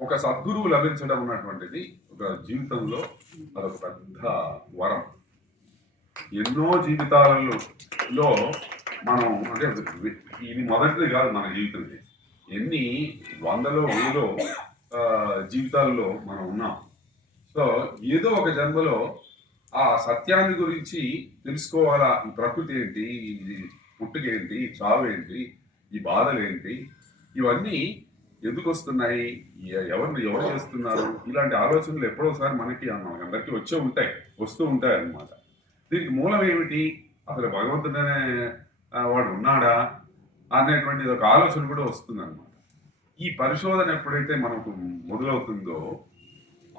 ఒక సద్గురువు లభించడం ఉన్నటువంటిది ఒక జీవితంలో అదొక పెద్ద వరం. ఎన్నో జీవితాలలో మనం అంటే ఇది మొదటిది కాదు మన జీవితం. ఎన్ని వందలో వేలో జీవితాల్లో మనం ఉన్నాం. సో ఏదో ఒక జన్మలో ఆ సత్యాన్ని గురించి తెలుసుకోవాలా. ఈ ప్రకృతి ఏంటి, ఈ పుట్టుకేంటి, ఈ చావు ఏంటి, ఈ బాధలు ఏంటి, ఇవన్నీ ఎందుకు వస్తున్నాయి, ఎవరు చేస్తున్నారు, ఇలాంటి ఆలోచనలు ఎప్పుడోసారి మనకి అందరికీ వస్తూ ఉంటాయి అన్నమాట. దీనికి మూలం ఏమిటి, అసలు భగవంతుడనే వాడు ఉన్నాడా అనేటువంటిది ఒక ఆలోచన కూడా వస్తుంది అన్నమాట. ఈ పరిశోధన ఎప్పుడైతే మనకు మొదలవుతుందో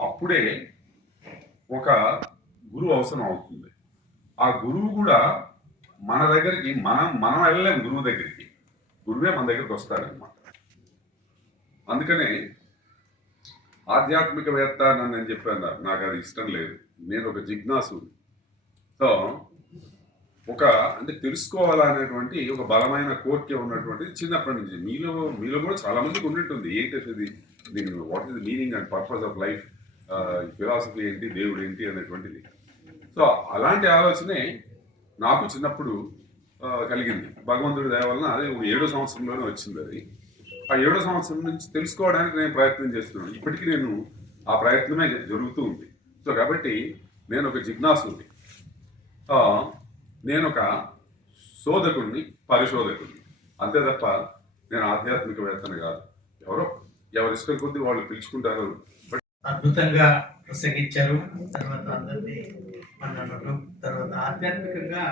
అప్పుడే ఒక గురువు అవసరం అవుతుంది. ఆ గురువు కూడా మన దగ్గరికి మనం వెళ్ళలేము. గురువు దగ్గరికి గురువే మన దగ్గరికి వస్తాడనమాట. అందుకనే ఆధ్యాత్మికవేత్త అని నేను చెప్పాను, నాకు అది ఇష్టం లేదు. నేను ఒక జిజ్ఞాసు. సో అంటే తెలుసుకోవాలనేటువంటి ఒక బలమైన కోరిక ఉన్నటువంటిది చిన్నప్పటి నుంచి మీలో కూడా చాలా మందికి ఉండింటుంది. ఏంటది దీని what is the meaning and purpose of life, philosophy ఏంటి, దేవుడు ఏంటి అనేటువంటిది. సో అలాంటి ఆలోచనే నాకు చిన్నప్పుడు కలిగింది. భగవంతుడి దయ వలన అది 7వ సంవత్సరంలోనే వచ్చింది. అది ఆ 7వ సంవత్సరం నుంచి తెలుసుకోవడానికి నేను ప్రయత్నం చేస్తున్నాను. ఇప్పటికీ నేను ఆ ప్రయత్నమే జరుగుతూ ఉంది. సో కాబట్టి నేను ఒక జిజ్ఞాసుని, నేను ఒక శోధకుడిని, పరిశోధకుడిని, అంతే తప్ప నేను ఆధ్యాత్మికవేత్తని కాదు. ఎవరి ఇష్టం కొద్దీ వాళ్ళు పిలుచుకుంటారు. అద్భుతంగా ప్రసంగించారు. తర్వాత అందరినీ మాట్లాడటం, తర్వాత ఆధ్యాత్మికంగా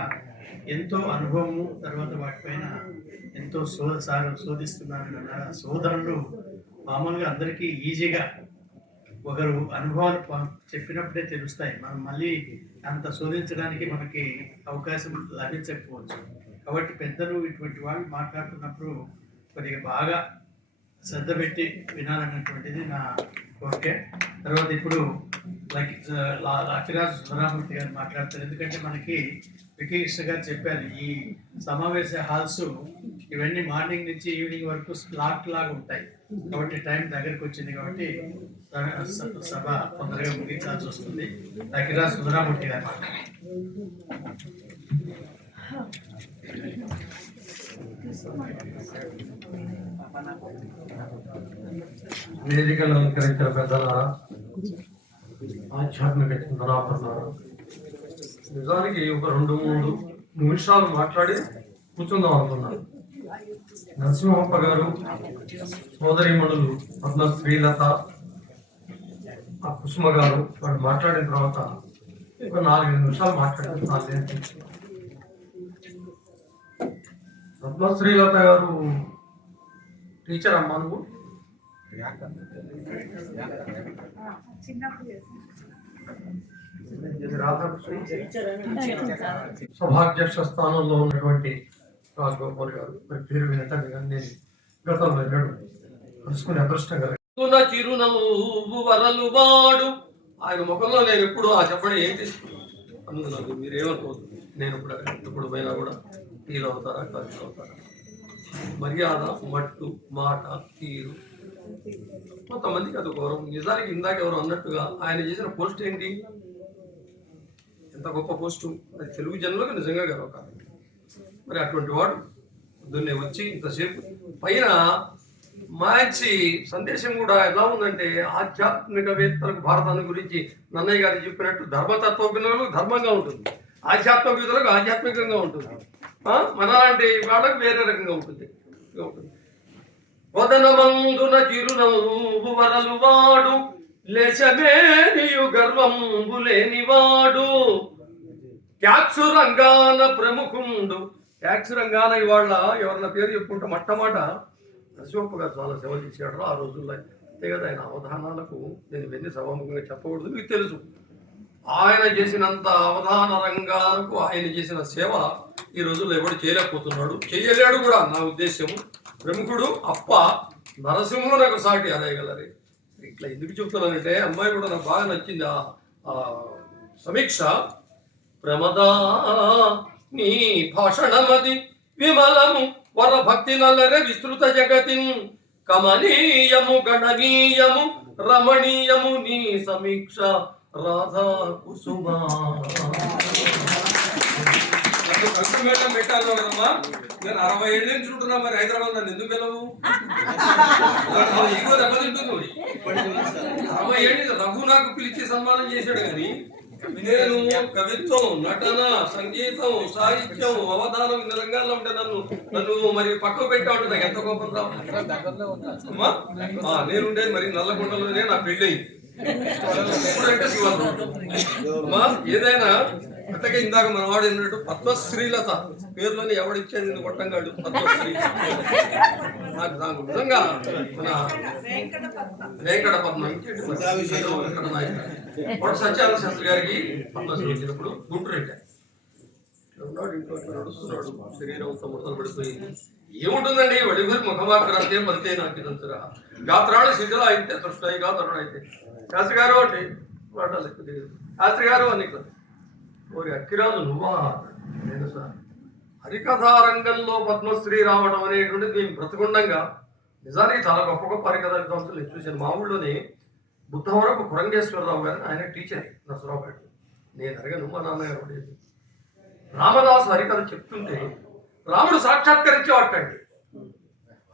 ఎంతో అనుభవము, తర్వాత వాటిపైన ఎంతో శోధిస్తున్నారు. సోదరులు మామూలుగా అందరికీ ఈజీగా ఒకరు అనుభవాలు చెప్పినప్పుడే తెలుస్తాయి. మనం మళ్ళీ అంత శోధించడానికి మనకి అవకాశం లభించకపోవచ్చు. కాబట్టి పెద్దలు ఇటువంటి వాళ్ళు మాట్లాడుతున్నప్పుడు కొద్దిగా బాగా శ్రద్ధ పెట్టి వినాలన్నటువంటిది నా కోరిక. తర్వాత ఇప్పుడు అఖిరాజ్ సుందరామూర్తి గారు మాట్లాడతారు. ఎందుకంటే మనకి వికృష్ణ గారు చెప్పారు, ఈ సమావేశ హాల్స్ ఇవన్నీ మార్నింగ్ నుంచి ఈవినింగ్ వరకు స్లాట్ లాగా ఉంటాయి. కాబట్టి టైం దగ్గరకు వచ్చింది. కాబట్టి సభ తొందరగా ముగించాల్సి వస్తుంది. అఖిరాజ్ సుందరామూర్తి గారు వేదికలు అలంకరించిన పెద్దలారా, ఆధ్యాత్మిక చింతనాపరులారా, నిజానికి ఒక 2-3 నిమిషాలు మాట్లాడి కూర్చుందాం అనుకున్నాను. నరసింహప్ప గారు, సోదరీమణులు పద్మ శ్రీలత, ఆ కుసుమ గారు వాళ్ళు మాట్లాడిన తర్వాత ఒక 4-5 నిమిషాలు మాట్లాడుతున్నారు. పద్మ శ్రీలత గారు టీచర్ అమ్మా, నువ్వు సభాధ్యక్ష స్థానంలో ఉన్నటువంటి రాజగోపాల్ గారు మరి పేరు వినటాన్ని కానీ నేను గతంలో కలుసుకునే అదృష్టం కలిగిన చిరునవ్వు వరలు వాడు ఆయన ముఖంలో నేను ఎప్పుడు ఆ చెప్పడం ఏంటి అందులో మీరేమనుకోవద్దు. నేను ఎప్పుడు పోయినా కూడా ఫీల్ అవుతారా, కలిసి అవుతారా, మర్యాద, మట్టు, మాట, తీరు, కొంతమందికి అది గౌరవం. నిజానికి ఇందాక ఎవరు అన్నట్టుగా ఆయన చేసిన పోస్ట్ ఏంటి, ఎంత గొప్ప పోస్టు, అది తెలుగు జనంలోకి నిజంగా గర్వకారణం. మరి అటువంటి వాడు పొద్దున్నే వచ్చి ఇంతసేపు పైన మంచి సందేశం కూడా ఎలా ఉందంటే, ఆధ్యాత్మికవేత్తలకు భారతాన్ని గురించి నన్నయ్య గారు చెప్పినట్టు ధర్మతత్వజ్ఞులకు ధర్మంగా ఉంటుంది, ఆధ్యాత్మికవేత్తలకు ఆధ్యాత్మికంగా ఉంటుంది. మనలాంటి వాళ్ళకి వేరే రకంగా ఉంటుంది. వదనమందున చిరునవ్వు వరలు వాడు లేచమేనియు గర్వంబు లేనివాడు ట్యాక్సు రంగాన ప్రముఖుండు. ట్యాక్స్ రంగాన ఇవాళ ఎవరన్నా పేరు చెప్పుకుంటే మొట్టమొదట నరసింహప్ప గారు చాలా సేవలు చేశాడు ఆ రోజుల్లో. అంతే కదా, ఆయన అవధానాలకు నేను ఇవన్నీ సభాముఖంగా చెప్పకూడదు, మీకు తెలుసు. ఆయన చేసినంత అవధాన రంగాలకు ఆయన చేసిన సేవ ఈ రోజుల్లో ఎవడు చేయలేకపోతున్నాడు, చేయలేడు కూడా నా ఉద్దేశము. ప్రముఖుడు అప్ప నరసింహునకు సాటి అదేయగలరే. ఇట్లా ఎందుకు చెప్తున్నానంటే అమ్మాయి కూడా నాకు బాగా నచ్చింది ఆ సమీక్ష. ప్రమదా నీ భాషణమది విమలము వరభక్తి నల్లరే విస్తృత జగతిన్ కమనీయము గణనీయము రమణీయము నీ సమీక్ష రాధా కుసుమా. మేడం పెట్టాను కదమ్మా, నేను 60 ఏళ్ళ నుంచి ఉంటున్నా, మరి హైదరాబాద్ నన్ను ఎందుకు వెళ్ళవు? ఇగో దెబ్బతింటుంది. 60 ఏళ్ళు రఘు నాకు పిలిచి సన్మానం చేశాడు, కానీ నేను కవిత్వం, నటన, సంగీతం, సాహిత్యం, అవధానం ఇన్ని రంగాల్లో ఉంటే నన్ను మరి పక్కకు పెట్టా ఉంటే నాకు ఎంత కోపం రా. నేనుండేది మరి నల్లగొండలోనే నా పెళ్ళయింది. ఇప్పుడంటే శివాలమ్మా ఏదైనా అట్టగా ఇందాక మన వాడు ఏంటంటే పద్మశ్రీలత పేరులోని ఎవడిచ్చేది కొట్టంగాడు పద్మశ్రీ. నాకు నిజంగా మన వెంకట పద్మ సత్యానంద శాస్త్రి గారికి పద్మశ్రీ వచ్చినప్పుడు గుంటూరు ఉన్నాడు, ఇంట్లో నడుస్తున్నాడు, శరీరం మొదలు పడిపోయింది. ఏముంటుందండి వడిగురి ముఖమాకరంతే పలితే నాకు ఇదంతరా గాత్రాలు శిథిలో అయితే తృష్టాయి గాత్రాలు అయితే శాస్త్రి గారు అంటే మాటలు ఎక్కువ తెలియదు. శాస్త్రి గారు అని ఓరి అక్కిరాజు నువ్వా? నేను సార్ హరికథా రంగంలో పద్మశ్రీ రావడం అనేటువంటిది మేము బ్రతకుండంగా నిజానికి చాలా గొప్ప గొప్ప హరికథ విద్వాంసులు నేను చూశాను. మా ఊళ్ళోనే బుద్ధవరపు కురంగేశ్వరరావు గారు ఆయన టీచర్ నరసరావుపేట. నేను అడిగాను మా నాన్నగారు ఉండేది. రామదాసు హరికథ చెప్తుంటే రాముడు సాక్షాత్కరించేవాటండి,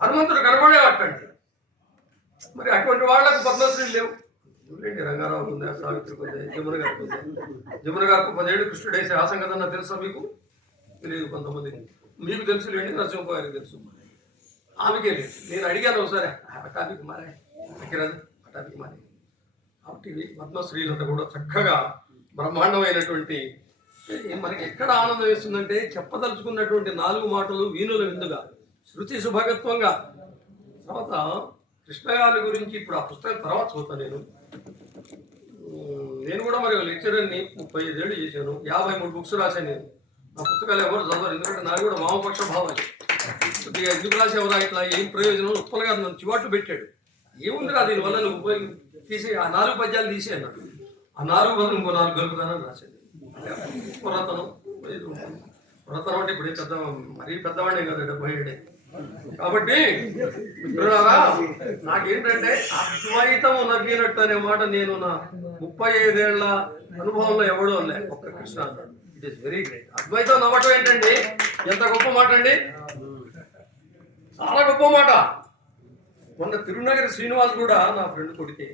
హనుమంతుడు కనబడేవాటండి. మరి అటువంటి వాళ్ళకు పద్మశ్రీలు లేవు. చూడండి, రంగారావు ఉంది, సావిత్రికి ఉంది, జమున గారికి ఉంది. జమున గారికి 10 ఏళ్ళు కృష్ణుడు వేసే ఆసంగతన్నా తెలుసా మీకు? తెలియదు కొంతమందికి. మీకు తెలుసు లేండి, నరసింహ గారికి తెలుసు, ఆమెకే లేదు. నేను అడిగాను ఒకసారి, ఆ టాపిక్ మారే అక్కిరాజు, ఆ టాపిక్ మారే. కాబట్టి పద్మశ్రీలంతా కూడా చక్కగా బ్రహ్మాండమైనటువంటి, మనకి ఎక్కడ ఆనందం వేస్తుందంటే చెప్పదలుచుకున్నటువంటి 4 మాటలు వీణుల విందుగా శృతి సుభగత్వంగా. తర్వాత కృష్ణ గారి గురించి ఇప్పుడు ఆ పుస్తకం తర్వాత చదువుతాను. నేను కూడా మరి లెక్చరర్ని 35 ఏళ్ళు చేశాను, 53 బుక్స్ రాశాను. నేను నా పుస్తకాలు ఎవరు చదవరు, ఎందుకంటే నాకు కూడా వామపక్ష భావాలు. కొద్దిగా ఎందుకు రాసేవరా ఇట్లా, ఏం ప్రయోజనం? ఉప్పల్ గారు నన్ను చివాట్లు పెట్టాడు. ఏముందిరా దీనివల్ల నువ్వు తీసి ఆ 4 పద్యాలు తీసేయను, ఆ 4 బదులు ఇంకో 4 గలుపుతానని రాశాను. పురాతనం పురాతనం అంటే ఇప్పుడు పెద్ద మరీ పెద్దవాడే కదా, 77. కాబట్టి నాకేంటంటే అద్వైతం నవ్వినట్టు అనే మాట నేను నా 35 ఏళ్ల అనుభవంలో ఎవడో ఒక్క కృష్ణ అన్నాడు. It is very great. అద్వైతం నవ్వటం ఏంటండి, ఎంత గొప్ప మాట అండి, చాలా గొప్ప మాట. మొన్న తిరునగరి శ్రీనివాస్ కూడా నా ఫ్రెండ్ కొడితే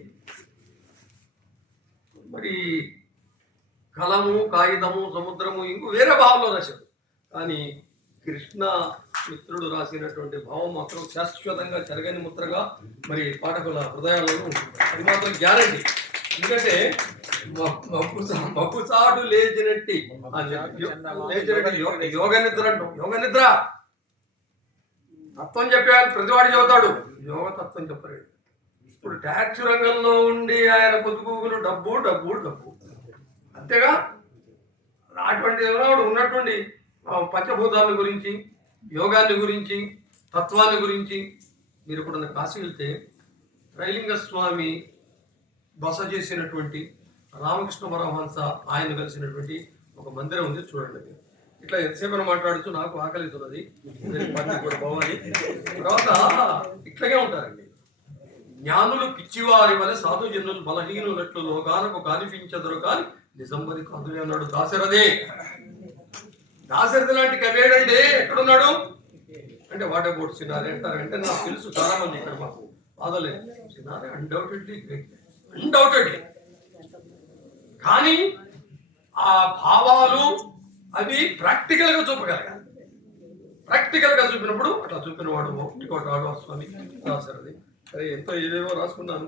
మరి కలము, కాగితము, సముద్రము ఇంకో వేరే భావంలో రాశాడు, కానీ కృష్ణ మిత్రుడు రాసినటువంటి భావం మాత్రం శాశ్వతంగా చెరగని ముద్రగా మరి పాఠకుల హృదయాల్లో ఉంటుంది. అది మాత్రం గ్యారంటీ. ఎందుకంటే మప్పుసాటు లేచినట్టి యోగ నిద్ర అంటాం. యోగ నిద్ర తత్వం చెప్పాడు, ప్రతివాడు చెబుతాడు, యోగ తత్వం చెప్పలేడు. ఇప్పుడు ట్యాక్స్ రంగంలో ఉండి ఆయన పొద్దుగూగులు డబ్బు డబ్బు డబ్బు అంతేగా. అటువంటి ఉన్నటువంటి పంచభూతాల గురించి, యోగాన్ని గురించి, తత్వాన్ని గురించి మీరు ఇప్పుడు కాశీ వెళ్తే త్రైలింగ స్వామి బస చేసినటువంటి రామకృష్ణ పరమహంస ఆయన కలిసినటువంటి ఒక మందిరం ఉంది, చూడండి. ఇట్లా ఎంతసేపు మాట్లాడుతూ నాకు ఆకలితున్నది, కూడా బాగుంది. తర్వాత ఇట్లాగే ఉంటారండి, జ్ఞానులు పిచ్చివారి వల్ల సాధు జనులు బలహీనులట్లు లోకాలకు కనిపించదురు కానీ నిజంబరి కాదు అన్నాడు దాశరథి. దాశరథి లాంటి కవేడండి ఎక్కడున్నాడు అంటే వాట్ అబౌట్ సినారే అంటారు. అంటే నాకు తెలుసు చాలా మంది ఇక్కడ మాకు బాధలేదు, సినారే అన్డౌటెడ్లీ గ్రేట్, అన్డౌటెడ్లీ. కానీ ఆ భావాలు అవి ప్రాక్టికల్ గా చూపగలగాలి. ప్రాక్టికల్గా చూపినప్పుడు అట్లా చూపిన వాడు టికోట స్వామి రాశారు అది. సరే ఎంతో ఏవేవో రాసుకున్నాను.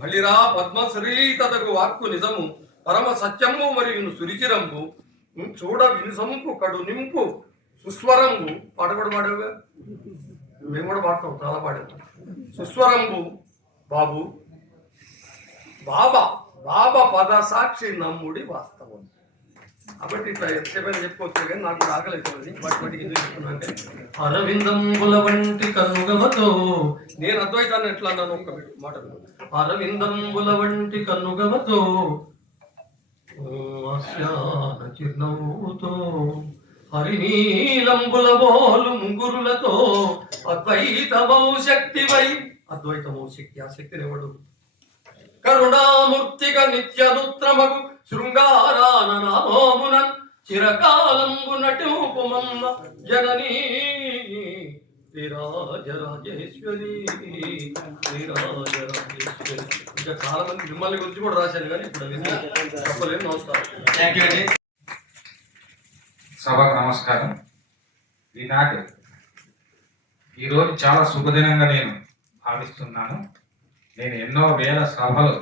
మళ్ళీరా పద్మశ్రీతకు వాక్కు నిజము పరమ సత్యము మరియు సురిచిరంబు చూడ వినుసంపు కడు నింపు సుస్వరంబు పాట కూడా పాడావుగా, మేము కూడా పాడతాం, చాలా పాడాము. సుస్వరంబు బాబు బాబా బాబా పద సాక్షి నమ్ముడి వాస్తవం. కాబట్టి ఇట్లా ఎంతసేపైనా చెప్పుకోవచ్చు కానీ నాకు కూడా ఆకలి అవుతుంది. వాటికి ఎందుకు చెప్తున్నానంటే అరవిందంబుల వంటి కన్నుగమతో నేను అద్వైతాన్ని ఎట్లా అన్నాను ఒక మాట. అరవిందంబుల వంటి కన్నుగమతో చిరునవ్వుతో హరినీలంబుల బోలు ముంగురులతో అద్వైతమౌ శక్తివై, అద్వైతమౌ శక్తి, ఆ శక్తిని ఎవడు కరుణామూర్తిగా నిత్యనుత్రమగు శృంగారాననామోమునన్ చిరకాలంబు నటూపుమన్న జననీ శ్రీరాజరాజేశ్వరి శ్రీరాజరాజేశ్వరి. ఇంకా చాలా మంది మిమ్మల్ని గురించి కూడా రాశాను కానీ ఇప్పుడు చెప్పలేను. నమస్కారం. థ్యాంక్ యూ అండి. సభకు నమస్కారం. ఈరోజు చాలా శుభదినంగా నేను భావిస్తున్నాను. నేను ఎన్నో వేల సభలు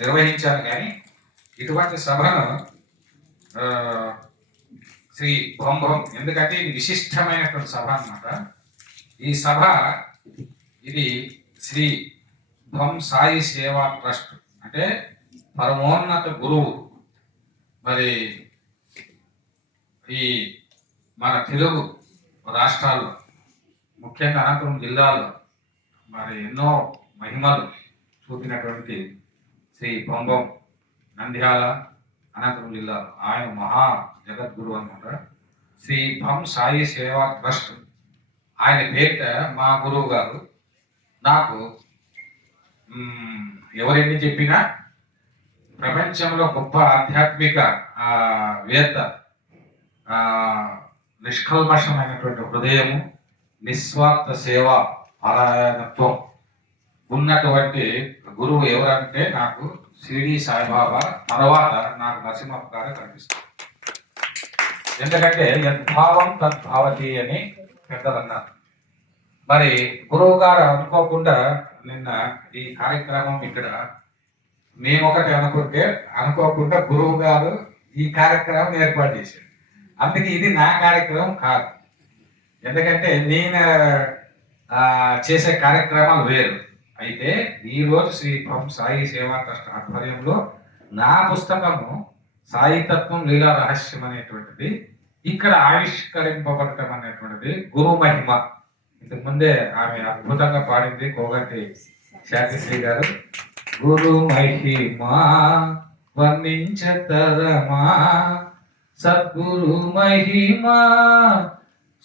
నిర్వహించాను కానీ ఇటువంటి సభను శ్రీ భంభం, ఎందుకంటే ఇది విశిష్టమైనటువంటి సభ అన్నమాట. ఈ సభ ఇది శ్రీ భం సాయి సేవా ట్రస్ట్, అంటే పరమోన్నత గురువు. మరి ఈ మన తెలుగు రాష్ట్రాల్లో ముఖ్యంగా అనంతపురం జిల్లాలో మరి ఎన్నో మహిమలు చూపినటువంటి శ్రీ భంభం నంద్యాల అనంతపురం జిల్లాలో ఆయన మహా జగద్గురు అనమాట. శ్రీ భం సాయి సేవా ట్రస్ట్ ఆయన పేరిట మా గురువు గారు నాకు ఎవరెన్ని చెప్పినా ప్రపంచంలో గొప్ప ఆధ్యాత్మిక వేత్త, నిష్కల్మషమైనటువంటి హృదయము, నిస్వార్థ సేవ పరాయణత్వం ఉన్నటువంటి గురువు ఎవరంటే నాకు షిరిడి సాయిబాబా, తర్వాత నాకు నరసింహప్ప గారు కనిపిస్తారు. ఎందుకంటే యద్భావం తద్భావతి అని పెద్దలు అన్నారు. మరి గురువు గారు అనుకోకుండా నిన్న ఈ కార్యక్రమం ఇక్కడ మేమొకటి అనుకోకుండా గురువు గారు ఈ కార్యక్రమం ఏర్పాటు చేశారు. అందుకే ఇది నా కార్యక్రమం కాదు. ఎందుకంటే నేను చేసే కార్యక్రమాలు వేరు. అయితే ఈరోజు శ్రీ భం సాయి సేవా ట్రస్ట్ ఆధ్వర్యంలో నా పుస్తకము సాయితత్వం లీలా రహస్యం అనేటువంటిది ఇక్కడ ఆవిష్కరింపబడటం అనేటువంటిది గురు మహిమ. ఇంతకు ముందే ఆమె అద్భుతంగా పాడింది కోగంటి శాంతిశ్రీ గారు. గురు మహిమా వర్ణించతరమా, సద్గురు మహిమా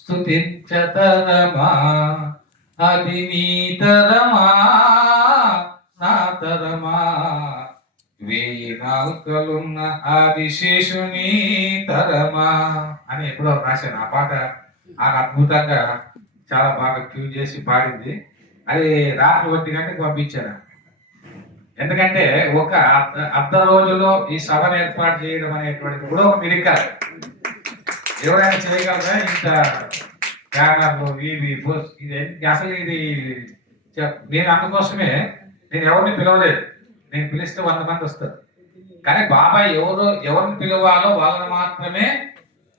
స్తుతించతరమా, అది నీతరమా నాతరమా, వేయి నాలుకలున్న ఆదిశేషుని తరమా అని ఎప్పుడో రాశాను. ఆ పాట ఆమె అద్భుతంగా చాలా బాగా ట్యూన్ చేసి పాడింది. అది రాత్రి 1 గంటకు పంపించాను. ఎందుకంటే ఒక అర్ధ రోజులో ఈ సభను ఏర్పాటు చేయడం అనేటువంటిది కూడా ఒక మిరికల్. ఎవరైనా చేయగలరా? ఇంత బ్యానర్లు ఇవి అసలు ఇది నేను అందుకోసమే నేను ఎవరిని పిలవలేదు. నేను పిలిస్తే 100 మంది వస్తారు. కానీ బాబాయ్ ఎవరిని పిలవాలో వాళ్ళని మాత్రమే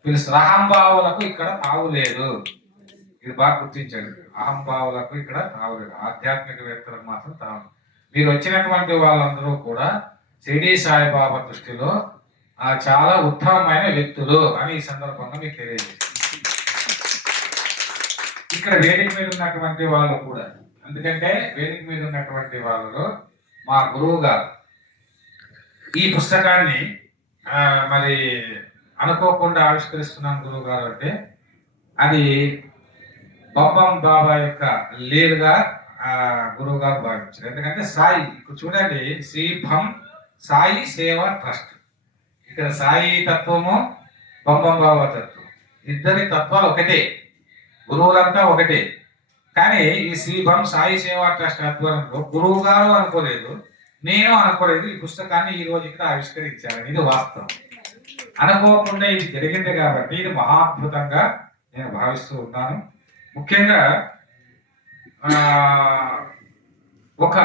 పిలుస్తారు. అహంభావులకు ఇక్కడ తావులేదు. ఇది బాగా గుర్తించండి. అహంభావులకు ఇక్కడ తావులేదు. ఆధ్యాత్మికవేత్తలకు మాత్రం తావు. మీరు వచ్చినటువంటి వాళ్ళందరూ కూడా షిరిడి సాయిబాబా దృష్టిలో చాలా ఉత్తమమైన వ్యక్తులు అని ఈ సందర్భంగా మీకు తెలియజేస్తారు. ఇక్కడ వేదిక మీద ఉన్నటువంటి వాళ్ళు కూడా, ఎందుకంటే వేదిక మీద ఉన్నటువంటి వాళ్ళలో మా గురువు గారు ఈ పుస్తకాన్ని మరి అనుకోకుండా ఆవిష్కరిస్తున్నాను గురువు గారు అంటే అది బొబ్బం బాబా యొక్క లీడ్గా గురువు గారు భావించారు. ఎందుకంటే సాయి ఇప్పుడు చూడండి, శ్రీ భం సాయి సేవా ట్రస్ట్, ఇక్కడ సాయి తత్వము బొబ్బం బాబా తత్వం, ఇద్దరి తత్వాలు ఒకటే, గురువులంతా ఒకటే. కానీ ఈ శ్రీ భం సాయి సేవా ట్రస్ట్ ఆధ్వర్యంలో గురువు గారు అనుకోలేదు, నేను అనుకోలేదు. ఈ పుస్తకాన్ని ఈ రోజు ఇక్కడ ఆవిష్కరించాను. ఇది వాస్తవం. అనుకోకుండా ఇది జరిగింది కాబట్టి ఇది మహాద్భుతంగా నేను భావిస్తూ ఉన్నాను. ముఖ్యంగా ఒక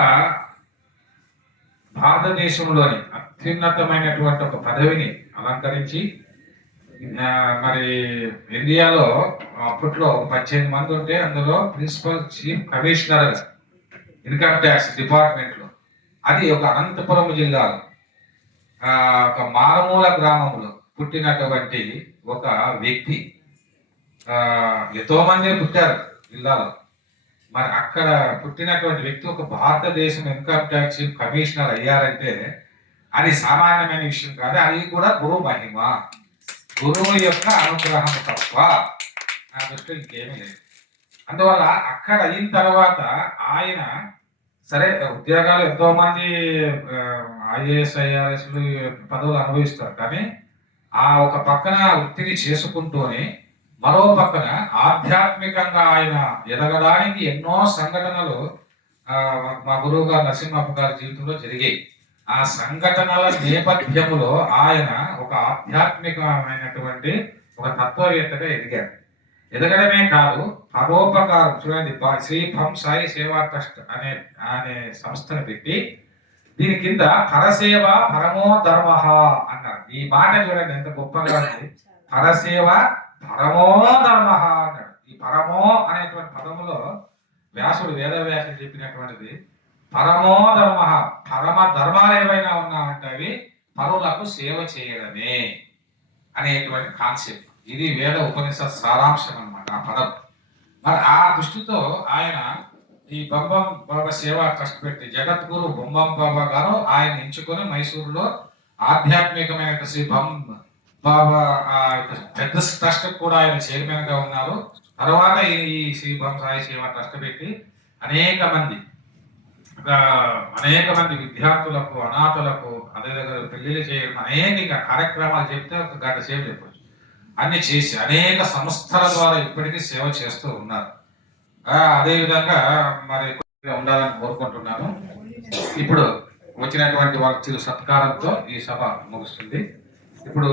భారతదేశంలోని అత్యున్నతమైనటువంటి ఒక పదవిని అలంకరించి మరి ఇండియాలో అప్పట్లో 18 మంది ఉంటే అందులో principal chief commissioner income tax డిపార్ట్మెంట్లో, అది ఒక అనంతపురం జిల్లాలో ఒక మారుమూల గ్రామంలో పుట్టినటువంటి ఒక వ్యక్తి. ఎంతో మంది పుట్టారు జిల్లాలో, మరి అక్కడ పుట్టినటువంటి వ్యక్తి ఒక భారతదేశం ఇన్కమ్ ట్యాక్స్ చీఫ్ కమిషనర్ అయ్యారంటే అది సామాన్యమైన విషయం కాదు. అది కూడా గురువు మహిమ, గురువు యొక్క అనుగ్రహం తప్ప నా దృష్టిలో ఇంకేమీ లేదు. అందువల్ల అక్కడ అయిన తర్వాత ఆయన సరే ఉద్యోగాలు ఎంతో మంది ఐఏఎస్ ఐఆర్ఎస్లు పదవులు అనుభవిస్తారు, కానీ ఆ ఒక పక్కన వృత్తిని చేసుకుంటూనే మరో పక్కన ఆధ్యాత్మికంగా ఆయన ఎదగడానికి ఎన్నో సంఘటనలు మా గురువు గారు నరసింహప్ప గారి జీవితంలో జరిగాయి. ఆ సంఘటనల నేపథ్యంలో ఆయన ఒక ఆధ్యాత్మికమైనటువంటి ఒక తత్వవేత్తగా ఎదిగారు. ఎదగడమే కాదు, పరోపకారం. చూడండి, శ్రీ భం సాయి సేవా ట్రస్ట్ అనే సంస్థను పెట్టి దీని కింద పరసేవ పరమో ధర్మ అన్నారు. ఈ మాట చూడండి ఎంత గొప్పగా ఉంది. పరసేవ పరమో ధర్మ అన్నాడు. ఈ పరమో అనేటువంటి పదములో వ్యాసుడు వేదవ్యాసుడు చెప్పినటువంటిది పరమో ధర్మ. పరమ ధర్మాలు ఏవైనా ఉన్నాయంటే అవి పరులకు సేవ చేయడమే అనేటువంటి కాన్సెప్ట్. ఇది వేద ఉపనిషత్ సారాంశం అన్నమాట ఆ పదం. మరి ఆ దృష్టితో ఆయన ఈ బొంబం బాబా సేవా ట్రస్ట్ పెట్టి జగద్గురు బొంబం బాబా గారు ఆయన ఎంచుకొని మైసూరులో ఆధ్యాత్మికమైన శ్రీ బాబా పెద్ద ట్రస్ట్ కూడా ఆయన చైర్మన్ గా ఉన్నారు. తర్వాత ఈ శ్రీ బం సాయి సేవా ట్రస్ట్ పెట్టి అనేక మంది విద్యార్థులకు, అనాథులకు, అదే దగ్గర పెళ్లిళ్ళు చేయడం, అనేక కార్యక్రమాలు చెప్తే ఒక గంట సేపు చెప్పచ్చు. అన్ని చేసి అనేక సంస్థల ద్వారా ఇప్పటికీ సేవ చేస్తూ ఉన్నారు. అదేవిధంగా మరి ఉండాలని కోరుకుంటున్నాను. ఇప్పుడు వచ్చినటువంటి వాళ్ళ సత్కారంతో ఈ సభ ముగుస్తుంది. ఇప్పుడు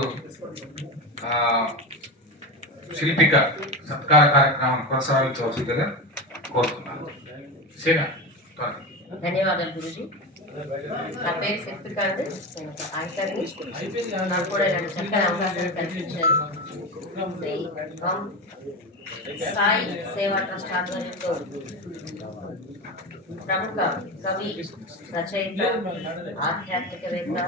శిల్పిక సత్కార కార్యక్రమాన్ని కొనసాగించవలసిందిగా కోరుతున్నాను. ధన్యవాదాలు గురుజీ. నా పేరు శిల్పిక అండి. నేను ఒక యాంకర్ని. నాకు కూడా ఇలాంటి చక్కని అవకాశాలు కల్పించారు. సాయి సేవా ట్రస్ట్ ఆధ్వర్యంలో ప్రముఖ కవి, రచయిత, ఆధ్యాత్మికవేత్త,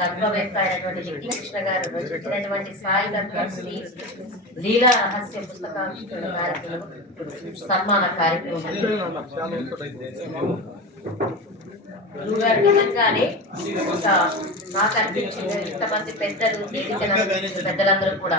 తత్వవేత్త అయినటువంటి లిక్కి కృష్ణ గారు రచించినటువంటి సాయి శ్రీ లీలా రహస్య పుస్తకావిష్కరణ కార్యక్రమం సన్మాన కార్యక్రమం. గురుగారు నిజంగానే ఒక నాకు అనిపించింది ఇంతమంది పెద్దలు, పెద్దలందరూ కూడా